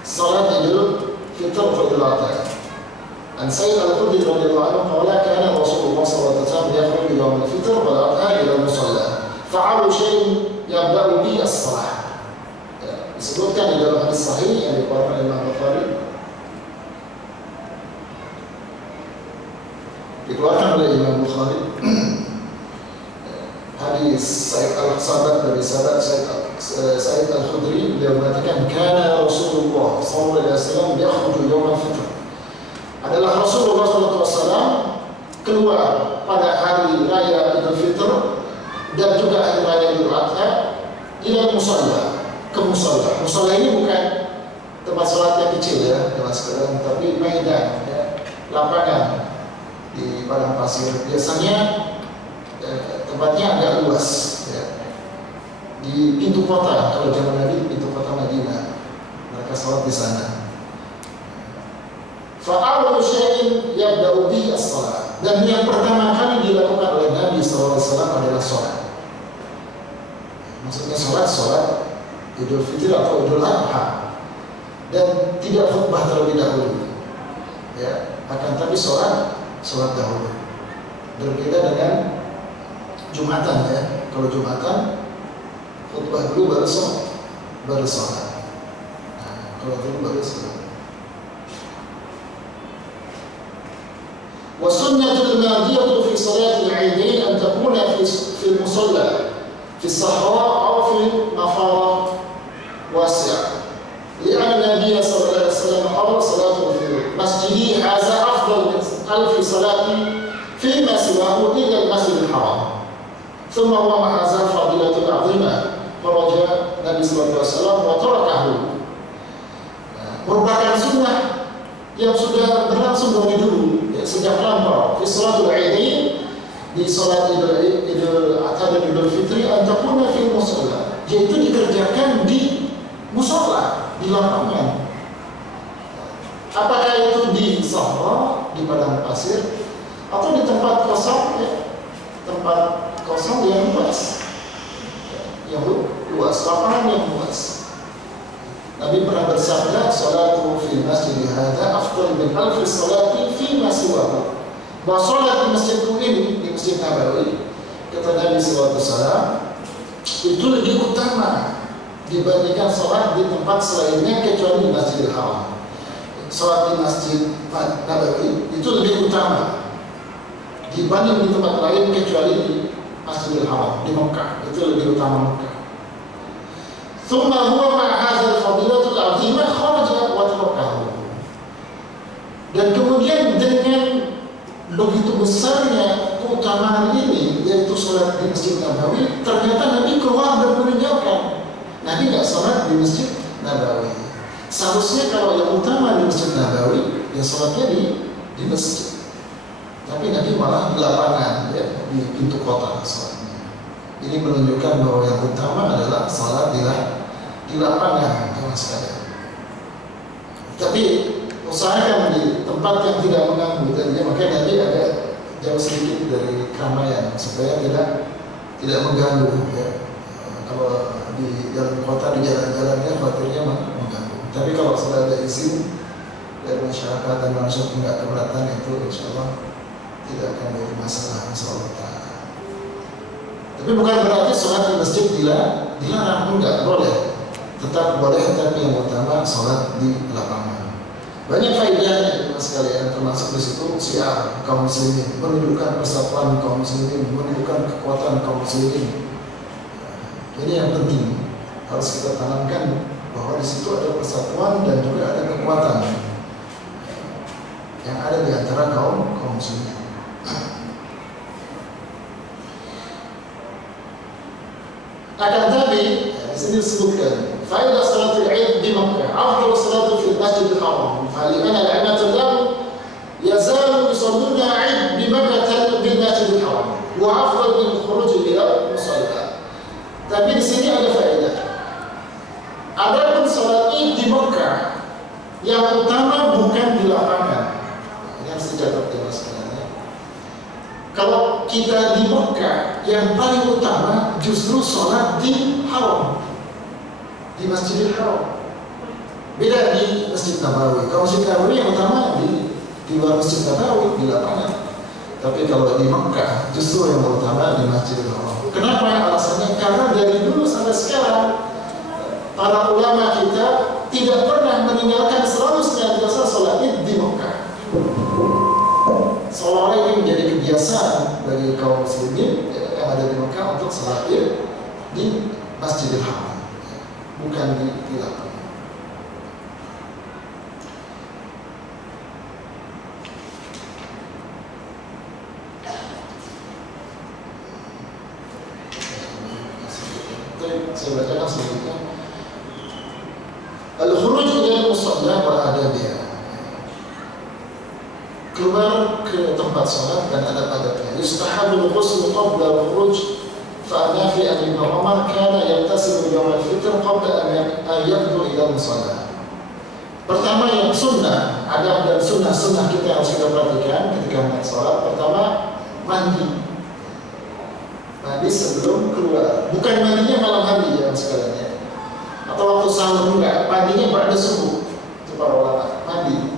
salat Idul Fitr atau Idul Adha. An Sayyid Al-Khudri radhiyallahu anhu qala kana Rasulullah sallallahu alaihi wasallam yakhruju yawm al-fitr wal adha ila al-musalla fa'alu shay'in yabda'u bi as-salah. Disebutkan di dalam hadis sahih yang dikeluarkan oleh Imam Bukhari, hadis sahabat dari sahabat Sayyid Al-Khudri, beliau mengatakan kana Rasulullah sallallahu alaihi wasallam yakhruju yawm al-fitr, adalah Rasulullah sallallahu alaihi wasallam keluar pada hari raya Idul Fitr dan juga hari raya Idul Adha ila musalla, ke musalla. Musalla ini bukan tempat sholat yang kecil ya, sekarang, tapi medan ya, lapangan di padang pasir. Biasanya tempatnya agak luas ya, di pintu kota. Kalau zaman Nabi pintu kota Madinah, mereka sholat di sana. Fa'awwalu syai'in yabda'u bihi as-shalah, dan yang pertama kali dilakukan oleh Nabi SAW adalah sholat. Maksudnya sholat Idul Fitri atau Idul Adha, dan tidak khutbah terlebih dahulu ya, akan tapi sholat dahulu. Berbeda dengan Jumatan ya. Kalau Jumatan khutbah dulu baru baru sholat. Kalau turun baru sholat. والسنة الماضية في صلاة العيدين أن تكون في المصلى في الصحراء أو في مفارق واسعة، لأن النبي صلى الله عليه وسلم قال صلاته في مسجده هذا أفضل من 1000 صلاة فيما سواه إلا المسجد الحرام. ثم هو مع هذا فضيلة عظيمة فرجع النبي صلى الله عليه وسلم وتركه. Merupakan sunnah yang sudah berlangsung dari dulu, ya, sejak lampau. Di salatul Aidain, di salat Idul Adha dan Idul Fitri, antakuna fil musalla, yaitu dikerjakan di musola, di lapangan. Apakah itu di sahra, di padang pasir, atau di tempat kosong, ya, tempat kosong yang luas, lapangan yang luas. Nabi pernah bersabda, salatu fil masjid hadza afdal min 1000 salati fi ma siwahu. Bahwa salat di masjidku ini, di Masjid Nabawi, kata Nabi sallallahu alaihi wasallam, itu lebih utama dibandingkan salat di tempat selainnya kecuali di Masjidil Haram. Salat di Masjid Nabawi itu lebih utama dibanding di tempat lain kecuali di Masjidil Haram, di Mekah. Itu lebih utama Mekah. ثم هو مع هذا الفضيلة العظيمة خرج وتركه. Dan kemudian dengan begitu besarnya keutamaan ini, yaitu sholat di Masjid Nabawi, ternyata Nabi keluar dan meninggalkan. Nabi nggak sholat di Masjid Nabawi. Seharusnya kalau yang utama di Masjid Nabawi, ya sholatnya di masjid. Tapi Nabi malah di lapangan, ya, di pintu kota sholatnya. Ini menunjukkan bahwa yang utama adalah sholat di lapangan, teman sekalian. Tapi usahakan di tempat yang tidak mengganggu, dan makanya nanti agak jauh sedikit dari keramaian supaya tidak mengganggu. Ya. Kalau di dalam kota, di jalan-jalannya khawatirnya mengganggu. Tapi kalau sudah ada izin dari masyarakat dan manusia tidak keberatan, itu insya Allah tidak akan menjadi masalah, insyaallah. Tapi bukan berarti sholat di masjid dilarang, enggak boleh. Tetap boleh, tapi yang utama sholat di lapangan. Banyak faedahnya sekalian, termasuk di situ syiar kaum muslimin, menunjukkan persatuan kaum muslimin, menunjukkan kekuatan kaum muslimin. Ini yang penting harus kita tanamkan, bahwa di situ ada persatuan dan juga ada kekuatan yang ada di antara kaum muslimin. Akan tapi di sini disebutkan فإذا صلاة العيد بمكة أفضل صلاة في المسجد الحرام، فلأن الأئمة الله يزالوا يصلون عيد بمكة بالمسجد الحرام وأفضل من الخروج إلى المصلى. Tapi di sini ada faedah. Adapun salat Id di Mekah, yang utama bukan di lapangan. Ini harus dicatat ya Mas. Kalau kita di Mekah, yang paling utama justru salat di Haram, di Masjidil Haram. Beda di Masjid Nabawi. Kalau Masjid Nabawi yang utama di luar Masjid Nabawi, di lapangan. Tapi kalau di Mekah justru yang utama di Masjidil Haram. Kenapa? Alasannya karena dari dulu sampai sekarang para ulama kita tidak pernah meninggalkan, selalu senantiasa sholat Id di Mekah. Seolah-olah ini menjadi kebiasaan bagi kaum muslimin yang ada di Mekah untuk sholat Id di Masjidil Haram, bukan di lapangan. Saya bacakan selanjutnya. Al-khuruj ila al-musalla wa adabiha. Keluar ke tempat salat dan adab-adabnya. Yustahabul ghusl qabla al-khuruj. Fa'anafi an Ibn Umar kana yaghtasilu yawm al-fitr qabla an yabdu ila al-musalla. Pertama yang sunnah, adab dan sunnah kita harus kita perhatikan ketika naik salat. Pertama, mandi. Mandi sebelum keluar, bukan mandinya malam hari ya sekalian ya, atau waktu sahur, enggak, mandinya pada subuh. Itu para ulama mandi.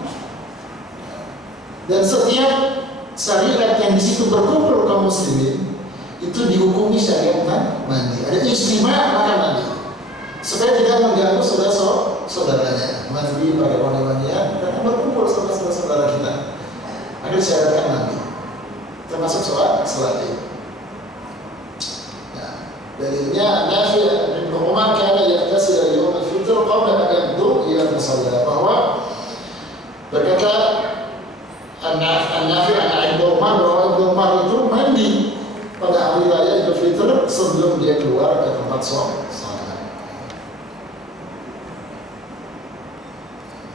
Dan setiap syariat yang di situ berkumpul kaum muslimin itu dihukumi syariat mandi. Ada ijtima maka mandi. supaya tidak mengganggu saudaranya, mandi pakai wangi-wangian dan berkumpul sama saudara kita. Akhirnya disyaratkan mandi, termasuk sholat Id. Nah, dalilnya Nafi' bin Umar kana yagtasil yawm al-fitr qabla an yabdu ila al-musalla, bahwa berkata An-Nafi' an Ibnu Umar bahwa Ibnu Umar itu mandi pada hari raya Idul Fitr sebelum dia keluar ke tempat sholat.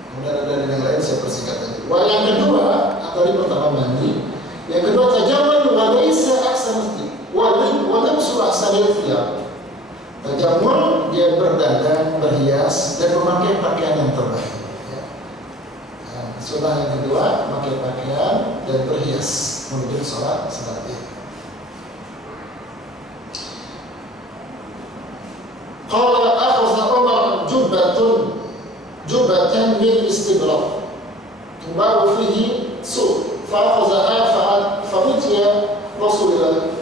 Kemudian ada yang lain saya persingkat tadi. Wah, yang kedua, tadi pertama mandi. Yang kedua tajamul wa laisa ahsan walam surah saniyah. Tajamul dia berdandan, berhias dan memakai pakaian yang terbaik. Sunnah yang kedua, memakai pakaian dan berhias menuju sholat Id. Qala akhadha Umar jubbatan min istibraq tubaru fihi su' fa'akhadhaha fa'utiya Rasulullah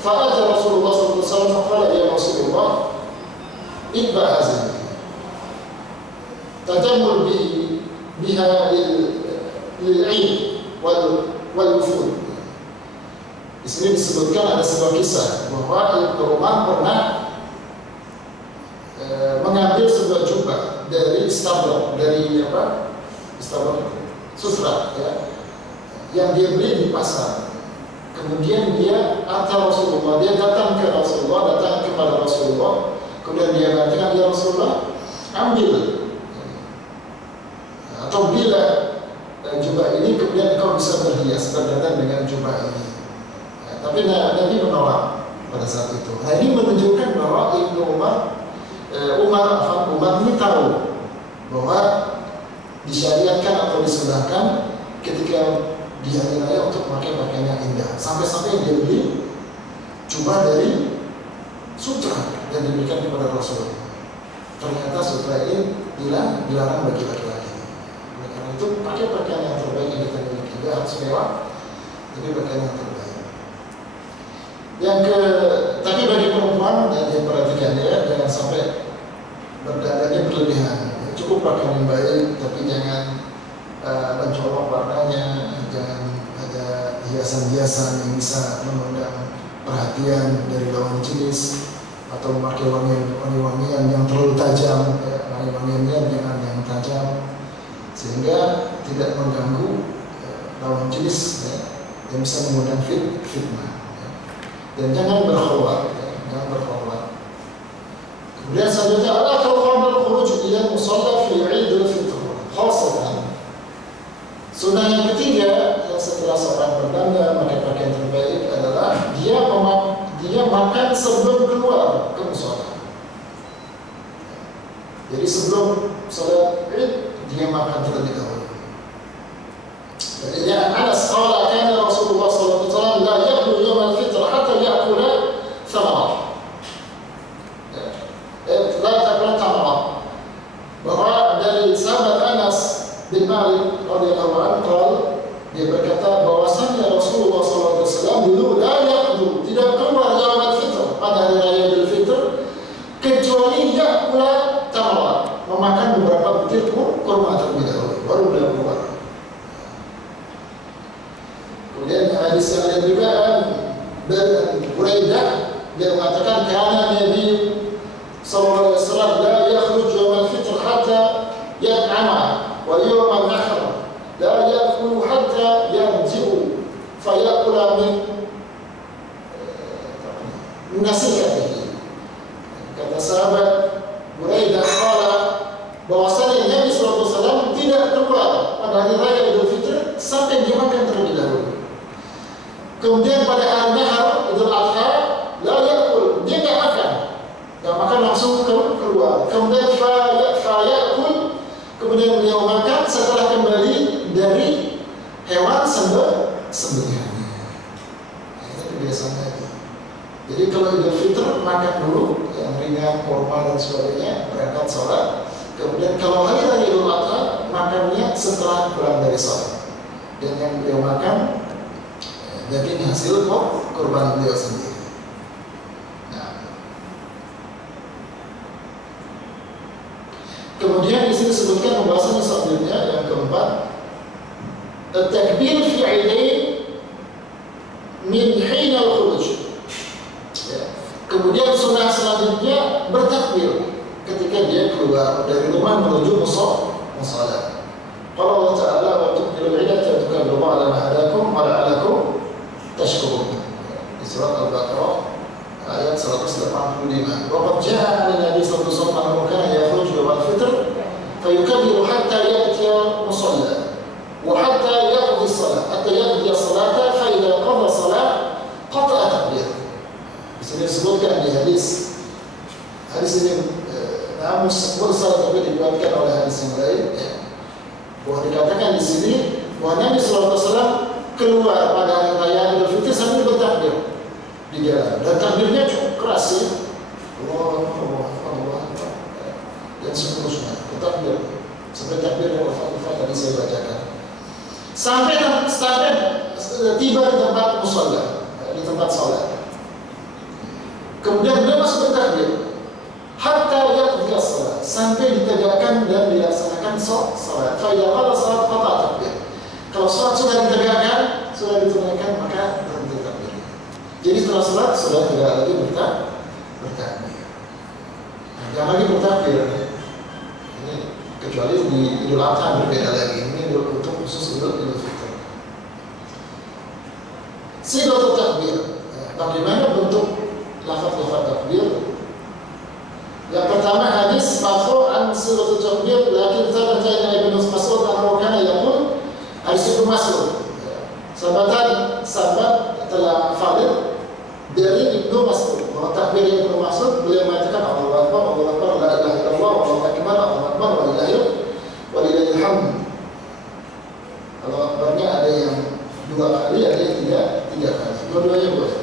fa'ata Rasulullah sallallahu alaihi wasallam faqala ya Rasulullah itba' hadhihi tajammul biha lil-'id wal-wufud. Di sini disebutkan ada sebuah kisah bahwa Ibnu Umar pernah mengambil sebuah jubah dari istabrak, sutra ya, yang dia beli di pasar. Kemudian dia atau Rasulullah, dia datang kepada Rasulullah, kemudian dia mengatakan, ya Rasulullah, ambil atau bila jubah ini, kemudian engkau bisa berhias berdandan dengan jubah ini. Ya, tapi Nabi menolak pada saat itu. Nah, ini menunjukkan bahwa Ibnu Umar ini tahu bahwa disyariatkan atau disunahkan ketika di hari raya untuk memakai pakaian yang indah. Sampai-sampai dia beli jubah dari sutra dan diberikan kepada Rasul. Ternyata sutra ini dilarang bagi laki-laki. Karena itu pakai pakaian yang terbaik yang kita miliki, tidak harus mewah, tapi pakaian yang terbaik. Tapi bagi perempuan yang diperhatikan ya, jangan sampai berdandannya berlebihan. Cukup pakaian yang baik, tapi jangan mencolok warnanya, jangan ada hiasan-hiasan yang bisa mengundang perhatian dari lawan jenis, atau memakai wangi-wangian yang terlalu tajam, ya, wangi-wangiannya jangan yang tajam, sehingga tidak mengganggu lawan jenis ya, yang bisa mengundang fitnah. Dan jangan berkhawat, jangan berkhawat. Kemudian selanjutnya ada qabla khuruj ila musalla fi Idul Fitr. Khasatan sunnah yang ketiga yang setelah seorang berdandan memakai pakaian terbaik adalah dia makan sebelum keluar ke musalla. Jadi sebelum salat Id dia makan terlebih dahulu. Jadi Anas qala kana Rasulullah sallallahu alaihi wasallam la yaqulu yawm al-fitr hatta ya'kula thamara. La ta'kula thamara. Bahwa dari sahabat Anas bin Malik radhiyallahu anhu dia berkata bahwasanya Rasulullah sallallahu alaihi wasallam dulu la yaqulu, tidak keluar yawm al-fitr pada hari raya Idul Fitr kecuali ya'kula thamara, memakan beberapa butir kurma terlebih dahulu baru beliau keluar. Kemudian hadis yang lain juga Buraidah dia mengatakan kana Nabi sallallahu alaihi wasallam la yakhruj yawm al-fitr hatta yat'ama wa yawm an-nahr la ya'kulu hatta yarji'u fa ya'kula min nasikatihi. Kata sahabat Buraidah qala bahwasanya Nabi sallallahu alaihi wasallam tidak keluar pada hari raya Idul Fitr sampai dia makan terlebih dahulu. Kemudian pada hari Nahar Idul Adha la yakul, dia nggak makan langsung keluar. Kemudian fa yakul, kemudian beliau makan setelah kembali dari hewan sembelihannya. Itu kebiasaannya. Jadi kalau Idul Fitr makan dulu yang ringan, kurma dan sebagainya, berangkat sholat. Kemudian kalau hari raya Idul Adha makannya setelah pulang dari sholat. Dan yang beliau makan daging hasil kurban beliau sendiri. Nah, disebutkan pembahasan selanjutnya yang keempat, at-takbir fi 'aidain min hin al-khuruj. Kemudian sunnah selanjutnya bertakbir ketika dia keluar dari rumah menuju musalla. Qala Allah Ta'ala wa tukmilul 'iddata tukabbiru ala ma hadakum wa la'allakum tashkurun. Di surat Al-Baqarah ayat 185. Waqad jaa'a 'ala Nabi sallallahu alaihi wasallam annahu kana yakhruju yawmal fitr fayukabbiru hatta ya'tiya musalla wa hatta yaqdi as-salah hatta yaqdi as-salata fa idza qada as-salah qata'a takbir. Di sini disebutkan di hadis ini mursal tapi dikuatkan oleh hadis yang lain ya. Bahwa dikatakan di sini bahwa Nabi sallallahu alaihi wasallam keluar pada hari raya Idul Fitri sambil bertakbir di jalan, dan takbirnya cukup keras ya. Allah dan seterusnya, bertakbir sampai takbir yang Al-Fatihah tadi saya bacakan. Sampai tiba di tempat musalla, di tempat salat. Kemudian beliau masih bertakbir hatta yaqdi as-salat, sampai ditegakkan dan dilaksanakan salat. Fa idza qada salat qata takbir. Kalau salat sudah ditegakkan, sudah ditunaikan, maka berhenti takbir. Jadi setelah salat sudah tidak lagi bertakbir. Jangan lagi bertakbir. Ini kecuali di Idul Adha berbeda lagi. Ini untuk khusus Idul Fitri. Sigatul takbir. Bagaimana bentuk lafaz-lafaz takbir? Yang pertama hadis marfu' an sigatul takbir, lakin thabata Ibnu Mas'ud annahu kana yaqul, hadis Ibnu Mas'ud. Sahabat telah valid dari Ibnu Mas'ud. Bahwa takbir Ibnu Mas'ud beliau mengatakan Allahu Akbar, Allahu Akbar, la ilaha illallah, Allahu Akbar, Allahu Akbar, walillahil hamd. Kalau akbarnya ada yang 2 kali, ada yang 3 kali. Dua-duanya boleh.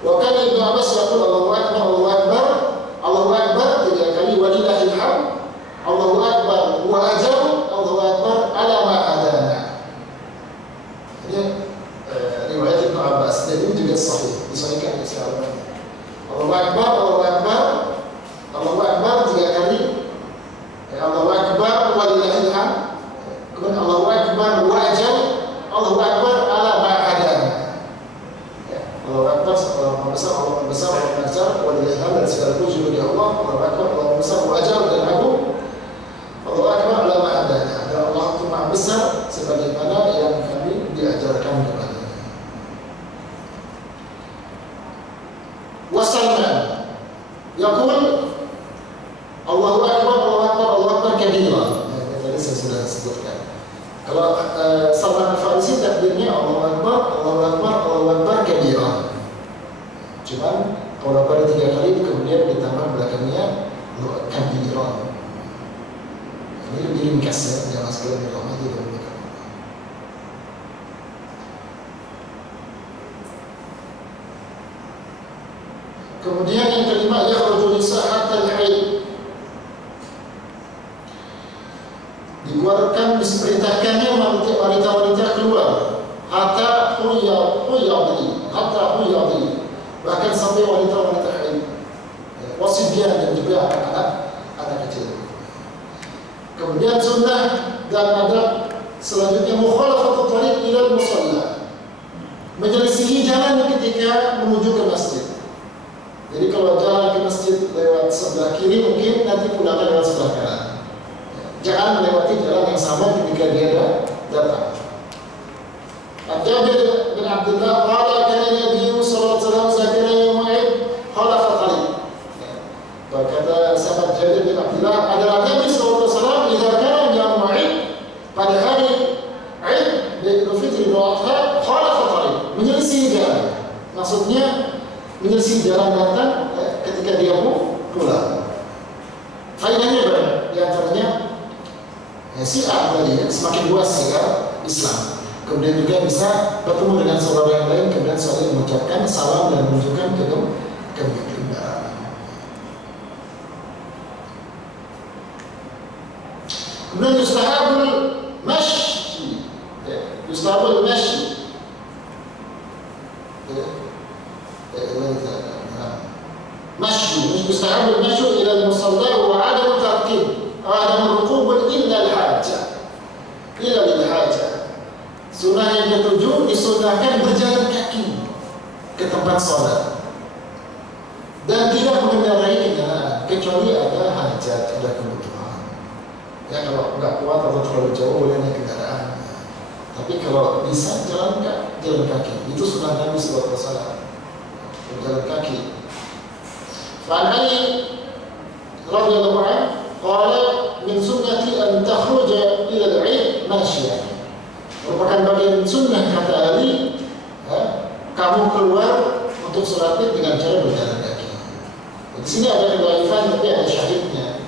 Wa kana Ibnu Abbas yaqul Allahu Akbar, Allahu Akbar, Allahu Akbar 3 kali, walillahil hamd, Allahu Akbar wa ajal, Allahu Akbar ala ma hadana. Ini riwayat Ibnu Abbas, dan ini juga sahih, disahihkan secara banyak. Allahu Akbar, Allahu Akbar, Allahu Akbar 3 kali, Allahu Akbar walillahil hamd, kemudian Allahu Akbar wa ajal, Allahu Akbar ala ma hadana. Allahu Akbar, Allahu besar, Allahu besar, Allahu besar, walillahil hamd, dan segala puji bagi Allah. Allahu Akbar, Allahu besar, wa ajal, dan agung, Allahu Akbar ala ma hadana. Dan Allah itu Maha besar sebagaimana yang kami diajarkan kepada. Wasallam yaqul Allahu Akbar, Allahu Akbar, Allahu Akbar kabira. Tadi saya sudah sebutkan. Kalau Salman Al-Farisi takbirnya Allahu Akbar, Allahu Akbar, Allahu Akbar kabira. Cuman kalau pada 3 kali kemudian ditambah belakangnya kabira. Ini lebih ringkas ya, jangan sekalian dirahmati dan berkata. Kemudian yang kelima, yakhruju nisa hatta al-haid. Dikeluarkan, diperintahkannya wanita-wanita keluar hatta huyadi, bahkan sampai wanita-wanita haid, wasibyan, dan juga anak kecil. Kemudian sunnah dan adab selanjutnya mukhalafatul thariq ila musalla, menyelisihi jalan ketika menuju ke masjid. Jadi kalau jalan ke masjid lewat sebelah kiri, mungkin nanti pulangnya lewat sebelah kanan. Jangan melewati jalan yang sama ketika dia datang. Jabir bin Abdullah qala kana Nabi sallallahu alaihi wasallam zakara yawm Id khalafa thariq. Berkata sahabat Jabir bin Abdullah, adalah Nabi sallallahu alaihi wasallam jika kana yawm Id, pada hari Id Idul Fitri Idul Adha, khalafa thariq, menyelisih jalan. Maksudnya menyelisih jalan datang ketika dia pulang. Faedahnya banyak, di antaranya siar tadi, semakin luas siar Islam. Kemudian juga bisa bertemu dengan saudara yang lain, kemudian saling mengucapkan salam dan menunjukkan kegembiraan. Kemudian yustahabul masyi, yustahabul masyi. Masyu, mustahabul masyu ila al-musalla wa 'adam tartib, 'adam ar-ruqub wal-ilm disunahkan berjalan kaki ke tempat sholat dan tidak mengendarai kendaraan kecuali ada hajat, ada kebutuhan. Ya kalau nggak kuat atau terlalu jauh boleh naik kendaraan. Tapi kalau bisa jalan kaki. Itu sunnah Nabi sallallahu alaihi wasallam. Berjalan kaki. Fa'an Ali radhiyallahu anhu qala min sunnati an takhruja ila al-'id masyian. Merupakan bagian sunnah kata Ali, kamu keluar untuk sholat Id dengan cara berjalan kaki. Di sini ada riwayat tapi ada syahidnya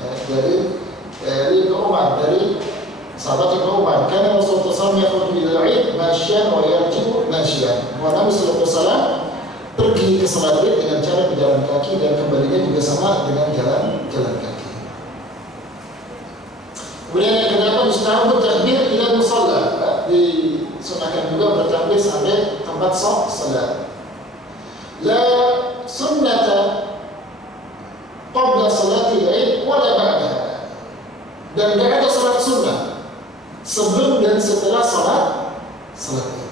dari Umar, dari sahabat Ibnu Umar. Karena Rasulullah SAW yakhruju ila al-'id masyian wa yarji'u masyian. Nabi sallallahu alaihi wasallam pergi ke sholat Id dengan cara berjalan kaki dan kembalinya juga sama dengan jalan kaki. Kemudian yang kedua, mustahab bertakbir ila musalla. Disunahkan juga bertakbir sampai tempat salat. La sunnata qabla salati al-'id wala ba'daha. Dan tidak ada salat sunnah sebelum dan setelah salat Id.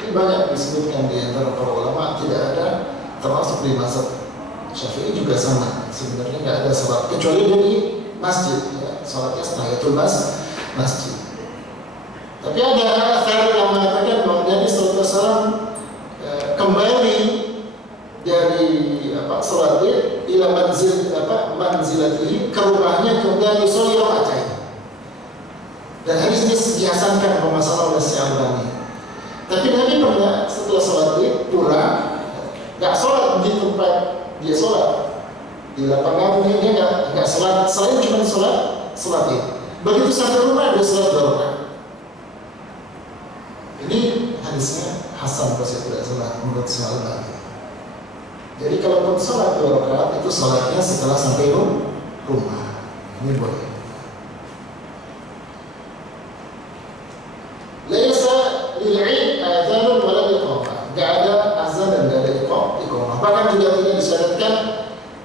Ini banyak disebutkan di antara para ulama, tidak ada, termasuk di mazhab Syafi'i juga sama. Sebenarnya tidak ada salat kecuali dari masjid, ya, salatnya tahiyatul masjid. Tapi ada asar yang mengatakan bahwa Nabi sallallahu alaihi wasallam kembali dari salat Id ila manzilatihi, ke rumahnya, kemudian yusolli raka'atain. Dan hadis ini dihasankan bermasalah oleh Syekh. Tapi Nabi pernah setelah salat Id pulang, nggak sholat di tempat dia sholat, di lapangan dia nggak sholat, selain cuma sholat Id. Begitu sampai rumah dia sholat 2 rakaat. Ini hadisnya hasan kalau saya tidak salah menurut Syekh. Jadi kalau pun sholat 2 rakaat itu sholatnya setelah sampai rumah. Ini boleh. Laisa lil-'id adzan wa la iqamah. Enggak ada azan dan enggak ada iqamah. Bahkan juga tidak disyaratkan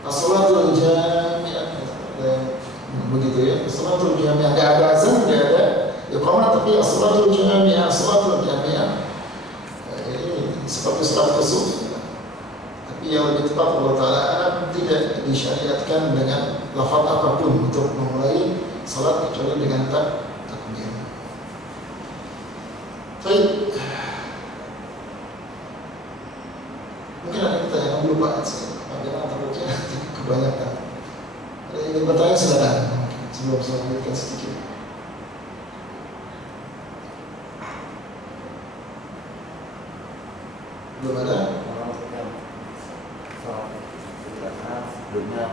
as-salatul jami'ah. Begitu ya. As-salatul jami'ah enggak ada azan, enggak ada iqamah, tapi as-salatul jami'ah, salatul jami'ah. Ini seperti salat khusuf. Tapi yang lebih tepat Allah Ta'ala tidak disyariatkan dengan lafaz apapun untuk memulai salat kecuali dengan takbir. Baik, mungkin ada kita yang belum bahas, bagaimana takutnya kebanyakan. Ada yang ingin bertanya silakan sebelum saya lanjutkan sedikit. Belum ada? Sebelumnya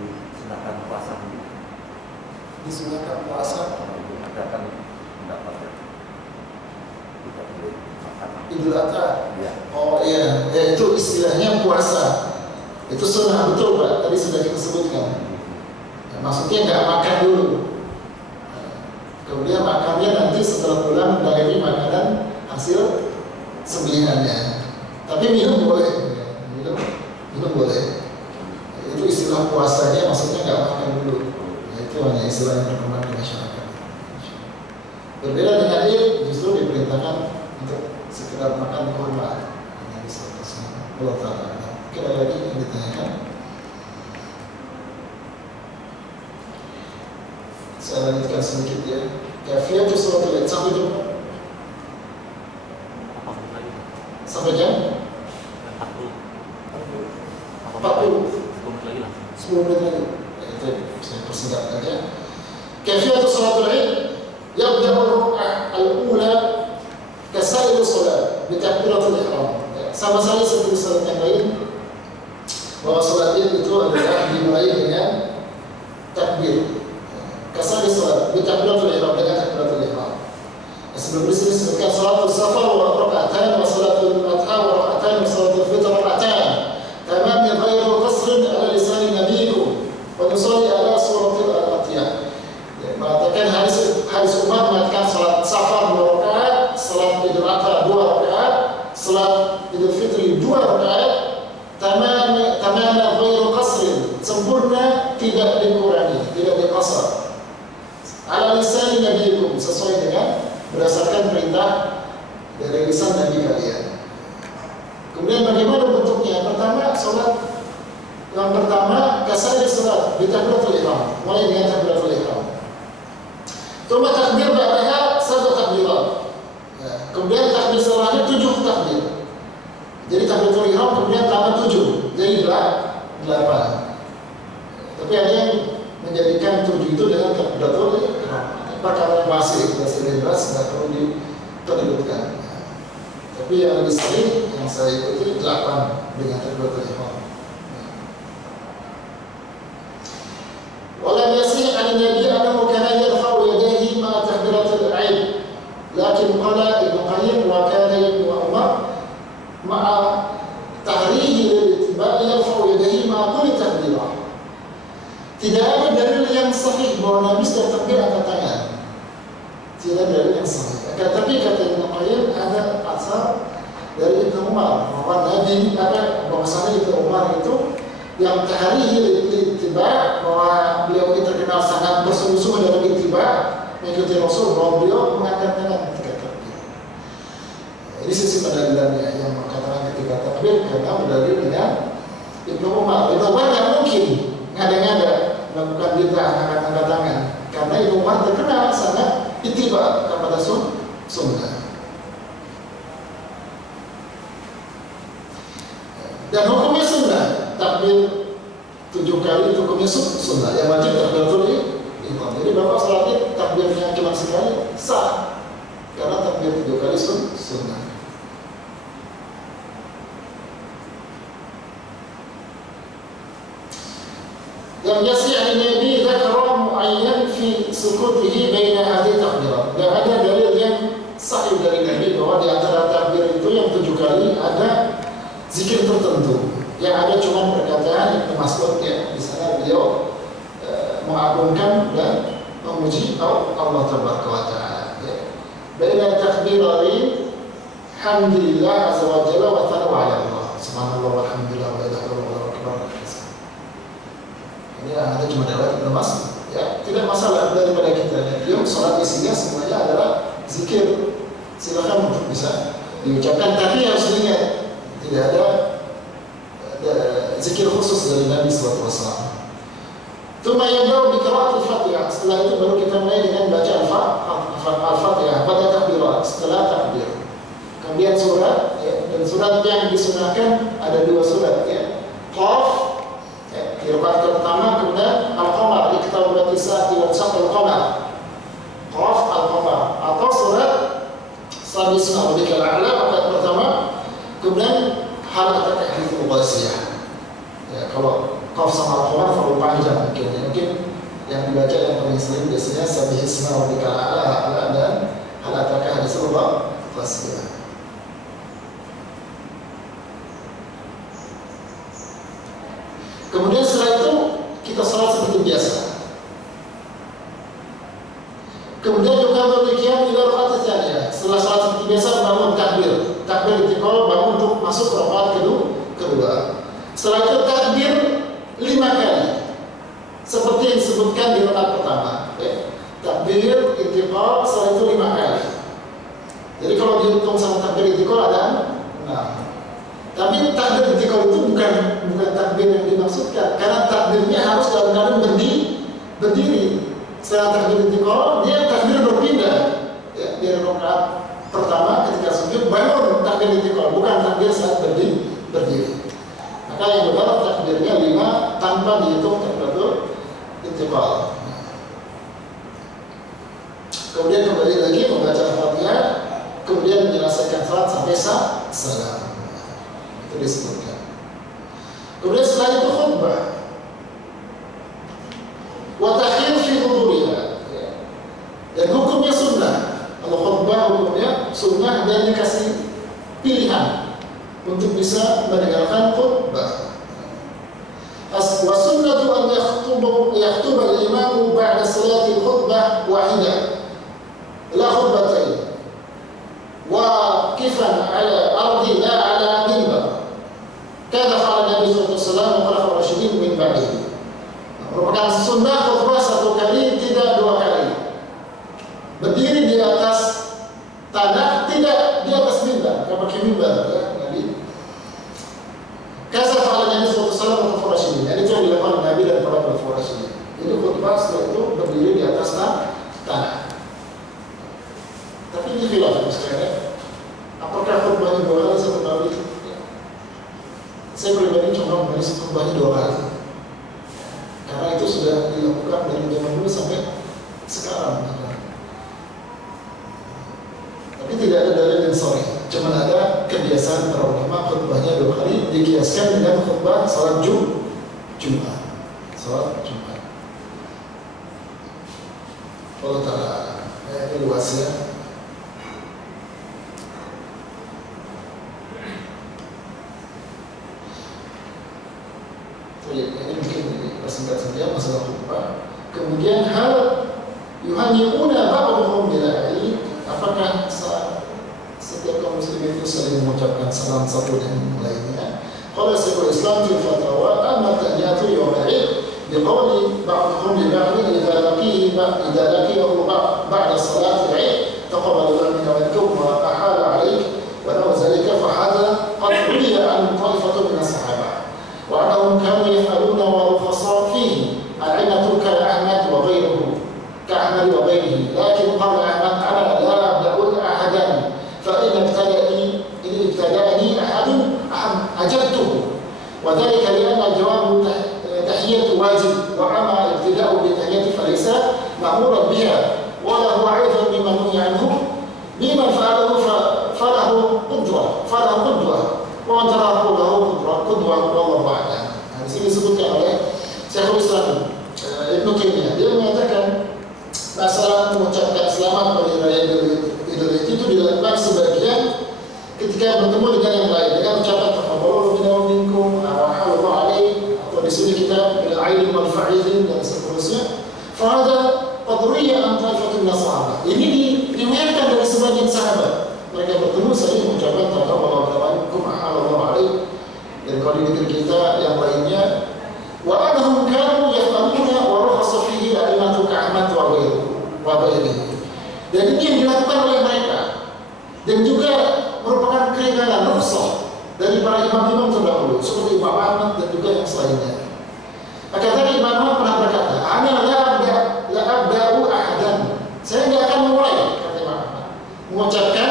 disunahkan puasa. Disunahkan puasa. Ada kan mendapatkan tidak boleh makan. Idul Adha. Ya. Oh iya, ya, itu istilahnya puasa. Itu sunnah betul Pak. Tadi sudah kita sebutkan. Ya, maksudnya nggak makan dulu. Kemudian makannya nanti setelah pulang dari makanan hasil sembelihannya. Tapi minum boleh. Minum boleh. Itu istilah puasanya, maksudnya nggak makan dulu. Ya, itu hanya istilah yang berkembang di masyarakat. Berbeda dengan Id, justru diperintahkan untuk sekedar makan kurma. Nabi sallallahu alaihi wasallam. Allah Ta'ala. Mungkin ada lagi yang ditanyakan? Saya lanjutkan sedikit ya. Kafiyatul salatul Id sampai jam sampai jam 40. 10 menit lagi. Itu saya persingkat aja. Kafiyatul salatul Id يبدأ الركعة الأولى كسائر الصلاة بتكبيرة الإحرام. Sama saja seperti salat yang lain, bahwa salat Id itu adalah dimulai dengan takbir. Kasari salat bitakbiratul ihram, dengan takbiratul ihram. Sebelum disini disebutkan salatul safar wa raka'atan wa salatul adha wa raka'atan wa salatul fitr raka'atan. Tamam ghairu qasrin ala lisan nabiyikum wa nusalli ala suratil al-Fatihah. Mengatakan hadis Umar mengatakan salat safar 2 rakaat, salat Idul Adha 2 rakaat, salat Idul Fitri 2 rakaat, tamam ghairu qasrin, sempurna, tidak dikurangi, tidak diqasar. Ala lisan nabiyikum, sesuai dengan berdasarkan berdasarkan perintah dari lisan Nabi kalian. Kemudian bagaimana bentuknya? Pertama, sholat yang pertama kasar sholat bitakbiratul ihram, mulai dengan takbiratul ihram. Tuma takbir ba'daha 1 takbirat. Kemudian takbir setelahnya 7 takbir. Jadi takbiratul ihram kemudian tambah 7, jadi 8. Tapi ada yang menjadikan 7 itu dengan takbiratul ihram. Perkara masih bebas, tidak perlu diteributkan. Tapi yang lebih sering yang saya ikuti 8 dengan takbiratul ihram. Walam yasih an Nabi annahu kana yarfa'u yadayhi ma takbiratul Eid. Lakin qala Ibnu Qayyim wa kana Ibnu Umar ma'a tahrihi lil-ittiba' yarfa'u yadayhi ma kulli takbirah. Tidak ada dalil yang sahih bahwa Nabi sedang takbir angkat tangan. Tidak ada dalil yang sahih. Tapi kata Ibnu Qayyim ada asar dari Ibnu Umar bahwa Nabi bahwasanya Ibnu Umar itu yang tahrihi ittiba, bahwa beliau itu terkenal sangat bersungguh-sungguh dalam ittiba mengikuti Rasul, bahwa beliau mengangkat tangan ketika takbir. Ini sisi pendalilannya yang mengatakan ketika takbir karena berdalil dengan Ibnu Umar. Ibnu Umar tidak mungkin ngada-ngada melakukan bid'ah angkat tangan karena Ibnu Umar terkenal sangat ittiba kepada sunnah. Dan hukumnya sunnah, takbir 7 kali itu hukumnya sunnah. Yang wajib takbiratul ihram. Jadi bapak sholatnya takbirnya cuma sekali sah, karena takbir 7 kali sunnah. Yang yasih an Nabi dzakara muayyan fi sukutihi baina hadhihi takbirat. Dan ada dalil yang sahih dari Nabi bahwa di antara takbir itu yang 7 kali ada zikir tertentu. Yang ada cuma perkataan Ibnu Mas'ud ya, di sana beliau mengagungkan dan memuji Allah Tabaraka wa Ta'ala. Ya. Baina takbirain hamdillah azza wa jalla wa thana'u 'ala Allah. Subhanallah walhamdulillah wa la ilaha illallah wallahu akbar. Ini ada cuma riwayat Ibnu Mas'ud. Ya, tidak masalah daripada kita. Dia salat isinya semuanya adalah zikir. Silakan untuk bisa diucapkan, tapi harus diingat tidak ada zikir khusus dari Nabi SAW. Tuma yabda'u bi qira'atil Fatihah. Setelah itu baru kita mulai dengan baca Al-Fatihah pada takbirat, setelah takbir. Kemudian surat, ya, dan surat yang disunahkan ada 2 surat ya. Qaf ya, di rakaat pertama, kemudian Al-Qamar, iqtarabati as-saa'atu wa shaqqal qamar. Qaf Al-Qamar atau surat Sabisma rabbikal a'la rakaat pertama, kemudian hal hadits Ghasiyah. Ya, kalau Qaf sama Al-Qamar terlalu panjang mungkin yang dibaca yang paling sering biasanya Sabisma rabbikal a'la dan hal hadits Ghasiyah. Kemudian setelah itu kita salat seperti biasa. Kemudian juga berqiyam ila rakaat tsaniyah. Setelah salat seperti biasa bangun takbir istiqamah, bangun untuk masuk rakaat kedua. Setelah itu takbir 5 kali. Seperti yang disebutkan di rakaat pertama, ya. Takbir istiqamah setelah itu 5 kali. Jadi kalau dihitung sama takbir istiqamah ada 6. Tapi takbir istiqamah itu bukan takbir yang dimaksudkan, karena takbirnya harus dalam keadaan berdiri. Setelah takbir istiqamah, dia takbir berpindah. Ya, dari rakaat pertama ketika sujud bangun takbir istiqamah, bukan takbir saat berdiri. Maka yang benar takbirnya 5 tanpa dihitung takbiratul istiqamah. Kemudian kembali lagi membaca Al-Fatihah, kemudian menyelesaikan salat sampai salam. Itu disebutkan. Kemudian setelah itu khutbah. Wa takhir fi huduriha. Dan hukumnya sunnah. Kalau khutbah hukumnya sunnah dan dikasih pilihan untuk bisa mendengarkan khutbah. Wa sunnatu an yakhthuba al-imam ba'da salati al-khutbah wahidah. La khutbatain. Wa kifan ala ardi la ala minbar. Kada qala Nabi sallallahu alaihi wasallam wa khulafaur rasyidin min ba'dihi. Merupakan sunnah khutbah 1 kali, tidak 2 kali. Berdiri di atas mimbar ya Nabi. Kasa fa'ala Nabi sallallahu alaihi wasallam khutbah Rasyidin. Jadi itu yang dilakukan Nabi dan para khutbah Rasyidin. Jadi khutbah setelah itu berdiri di atas tanah. Tapi ini khilaf sekalian. Apakah khutbahnya 2 kali satu kali? Saya pribadi coba menulis khutbahnya 2 kali. Karena itu sudah dilakukan dari zaman dulu sampai sekarang. Tapi tidak ada dalil yang sahih. Cuma ada kebiasaan para ulama khutbahnya 2 kali dikiaskan dengan khutbah salat Jumat. Salat Jumat. Allah Ta'ala ini luas ya. Ini mungkin persingkat saja masalah khutbah. Kemudian hal yuhanni'una ba'dhum bil 'aid. Apakah setiap kaum muslim itu saling mengucapkan salam satu dengan yang lainnya? Qala Syekhul Islam fi fatwa amma ta'niyatu yawm al-'id biqawli ba'dhum li ba'd idza laqiyahu ba'da salat al-'id taqabbala minna wa minkum wa ahala 'alayk wa law zalika fa hadha qad ruwiya an ta'ifatun min as-sahabah wa annahum kanu yaf'aluna wa rukhasa fihi al-'ilmatu ka'ahmad wa ghayruhu ka'ahmad wa ghayrihi lakin qala ahmad ana la abda'u ahadan فإن ابتدأني أحد أجبته وذلك لأن الجواب تحية واجب وأما الابتداء بالتحية فليس مأمورا بها وله أيضا مما نهي عنه ممن فعله فله قدوة ومن تركه له قدوة والله أعلم. Di sini disebutkan oleh Syekhul Islam Ibnu Taimiyah, dia mengatakan masalah mengucapkan selamat pada raya Idul Fitri itu dilakukan sebagian ketika bertemu dengan yang lain dengan ucapan taqabbalallahu minna wa minkum wa halallahu alaihi, atau di sini kita bil aidin wal fa'ilin dan seterusnya. Fahada qadriyya an taifatun min sahabat. Ini diriwayatkan dari sebagian sahabat. Mereka bertemu saling mengucapkan taqabbalallahu minkum wa halallahu alaihi. Dan kalau di negeri kita yang lainnya wa annahum kanu yaf'aluna wa rukhasa fihi al-imatu ka'ahmad wa ghayrihi. Dan ini yang dilakukan oleh mereka dan juga merupakan keringanan rukhsah dari para imam-imam terdahulu seperti Imam Ahmad dan juga yang selainnya. Maka tadi Imam Ahmad pernah berkata, "Ana la abda'u ahadan." Saya tidak akan memulai, kata Imam Ahmad, mengucapkan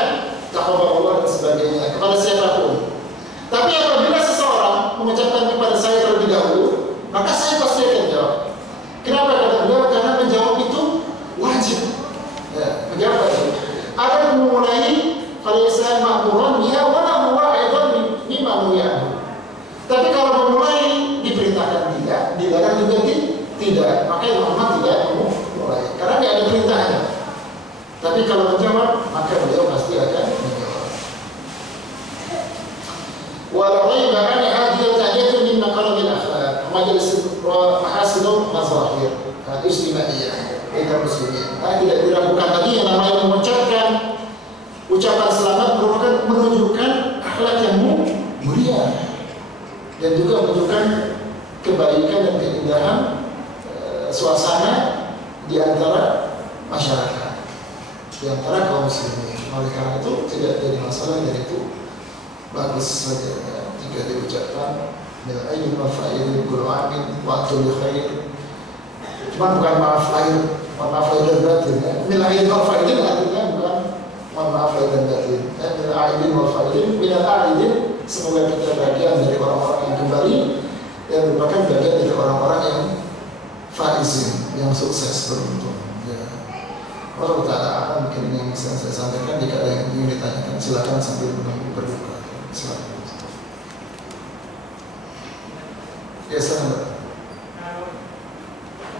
taqabbalallahu dan sebagainya kepada siapapun. Tapi apabila seseorang mengucapkan kepada saya terlebih dahulu, maka saya pasti akan jawab. Kenapa kata beliau? Karena menjawab itu wajib. Ya, menjawab wajib. Ada yang memulai falaysa ma'muran biha wa la huwa aidan mimma nuhiya. Tapi kalau memulai diperintahkan tidak, dilarang juga tidak. Maka Imam Ahmad tidak memulai karena tidak ada perintahnya. Tapi kalau menjawab, maka beliau pasti akan menjawab. Wala raiba anna hadhihi al-tahdiyatu min maqalamil akhlaq majalis mahasinul mazahir ijtimaiyah kita muslimin. Tidak diragukan lagi yang namanya mengucapkan ucapan selamat merupakan menunjukkan akhlak yang mulia dan juga menunjukkan kebaikan dan keindahan suasana di antara masyarakat, di antara kaum muslimin. Oleh karena itu tidak jadi masalah, dan itu bagus saja jika diucapkan bil aidin wal fa'ilin kullu amin wa antum bi khair. Cuma bukan maaf lahir dan batin ya. Bil aidin wal fa'ilin artinya bukan maaf lahir dan batin. Bil aidin wal fa'ilin min al aidin, semoga kita bagian dari orang-orang yang kembali dan merupakan bagian dari orang-orang yang faizin, yang sukses beruntung. Ya. Allah Ta'ala akan mungkin yang bisa saya sampaikan. Jika ada yang ingin ditanyakan silakan sambil menunggu berbuka. Silakan. Ya, sahabat. Kalau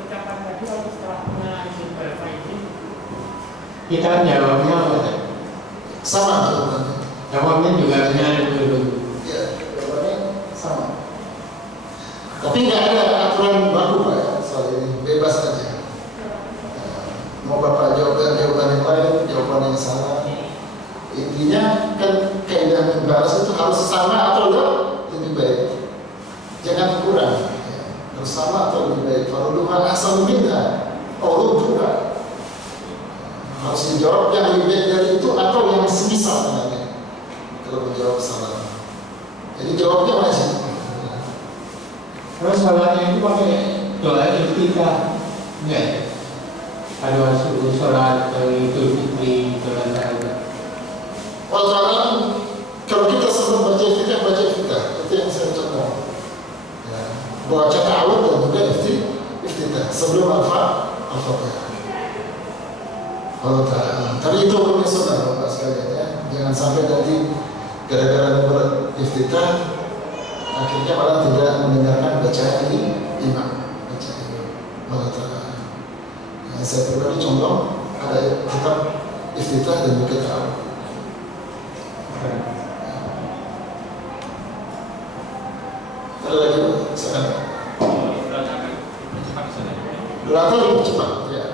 ucapan tadi waktu setelahnya izin berfaizin, kita jawabnya apa? Sama jawabannya. Jawabnya juga dengan dulu. Ya, jawabannya sama. Tapi nggak ada aturan baku Pak ya, soal ini bebas aja. Mau Bapak jawaban yang lain, jawaban yang salah. Intinya kan kaidah membahas itu harus sama atau lebih baik. Jangan kurang. Harus sama atau lebih baik. Farduha ahsanu minha aw rudduha. Harus dijawab yang lebih baik dari itu atau yang semisal dengannya. kalau menjawab salam. Jadi jawabnya wajib. Terus sholatnya itu pakai doa iftitah, enggak? Ada suruh sholat Idul Fitri, sholat Tarawih. Kalau kita sebelum baca iftitah, itu yang saya contoh. Ya, baca ta'awud dan juga iftitah sebelum al-Fatihah. Allah Ta'ala. Tapi itu hukumnya sunnah Bapak sekalian ya. Jangan sampai nanti gara-gara beriftitah akhirnya malah tidak mendengarkan bacaan imam. Allah Ta'ala. Nah, saya pribadi contoh ada tetap iftitah dan juga ta'awud. Ada lagi silakan. Doa lebih cepat ya.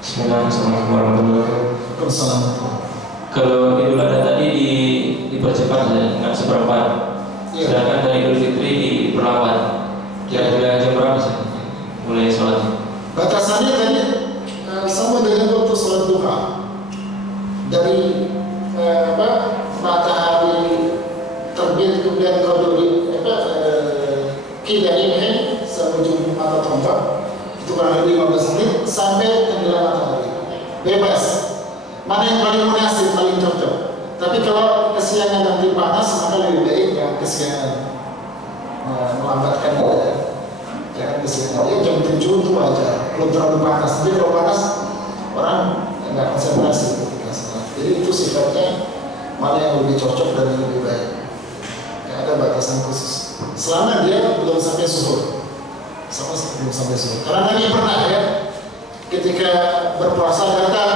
Bismillahirrahmanirrahim warahmatullahi wabarakatuh. Assalamualaikum. Kalau Idul Adha tadi dipercepat ya, nggak seperempat. Iya. Sedangkan dari Idul Fitri diperlambat. Kira-kira jam berapa sih mulai sholat? Batasannya tadi sama dengan waktu sholat duha. Dari matahari terbit kemudian koduri kidainya seujung mata tombak itu kurang lebih 15 menit sampai tenggelam matahari. Bebas. Mana yang paling munasib, paling cocok. Tapi kalau kesiangan nanti panas, maka lebih baik yang kesiangan melambatkan dia. Jangan kesiangan. Dia jam 7 itu wajar. Belum terlalu panas. Tapi kalau panas, orang nggak konsentrasi ketika sholat. Jadi itu sifatnya mana yang lebih cocok dan yang lebih baik. Nggak ada batasan khusus. Selama dia belum sampai suhur. Belum sampai suhur. Karena tadi pernah ya, ketika berpuasa datang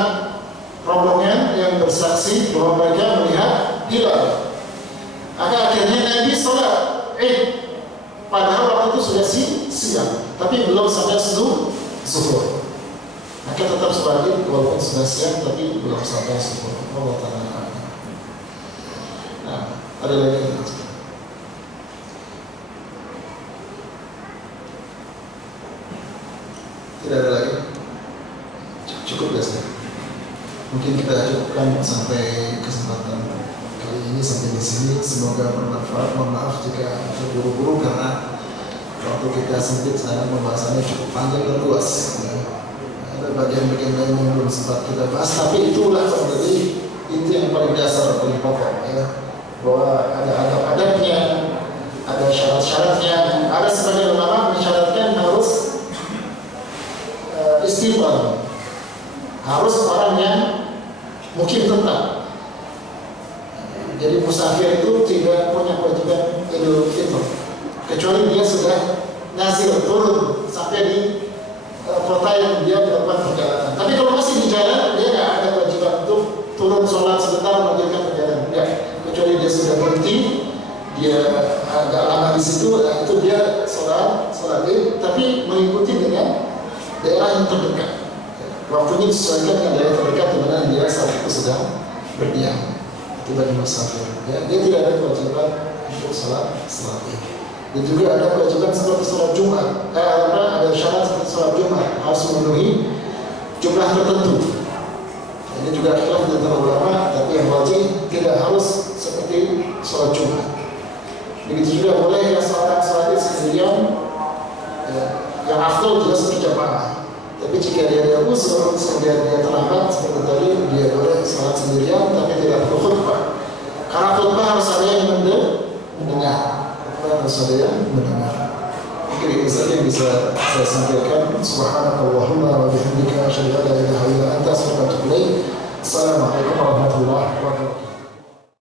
rombongan yang bersaksi bahwa mereka melihat hilal. Maka akhirnya Nabi sholat Id. Padahal waktu itu sudah siang, tapi belum sampai suhur. Maka tetap sholat Id walaupun sudah siang, tapi belum sampai suhur. Allah Ta'ala. Nah, ada lagi. Tidak ada lagi. Cukup biasa. Mungkin kita cukupkan sampai kesempatan kali ini sampai di sini. Semoga bermanfaat. Mohon maaf jika terburu-buru karena waktu kita sempit. Sekarang pembahasannya cukup panjang dan luas. Ya. Ada bagian-bagian lain yang belum sempat kita bahas. Tapi itulah menjadi inti yang paling dasar, paling pokok. Ya. Bahwa ada adab-adabnya, ada syarat-syaratnya. Ada sebagian ulama mensyaratkan harus istighfar. Harus orang yang mukim tetap. Jadi musafir itu tidak punya kewajiban Idul Fitri kecuali dia sudah nazir turun sampai di kota yang dia melakukan perjalanan. Tapi kalau masih di jalan dia nggak ada kewajiban untuk turun sholat sebentar melanjutkan perjalanan. Ya, kecuali dia sudah berhenti, dia agak lama di situ, itu dia sholat Id, tapi mengikuti dengan daerah yang terdekat. Waktunya disesuaikan dengan daerah terdekat di mana dia saat itu sedang berdiam. Itu bagi musafir. Ya, dia tidak ada kewajiban untuk sholat Id. Dan juga ada kewajiban seperti sholat Jumat. Ada syarat seperti sholat Jumat harus memenuhi jumlah tertentu. Ini juga khilaf di antara ulama, tapi yang wajib tidak harus seperti sholat Jumat. Begitu juga boleh sholat Id sendirian. Yang afdal juga seperti jamaah. Tapi jika dia ada usul, kemudian dia terlambat seperti tadi, dia boleh sholat sendirian, tapi tidak perlu khutbah. Karena khutbah harus ada yang mendengar. Harus ada yang mendengar. Mungkin itu saja yang bisa saya sampaikan. Subhanakallahumma wa bihamdika asyhadu an la ilaha illa anta astaghfiruka wa atubu ilaik. Assalamualaikum warahmatullahi wabarakatuh.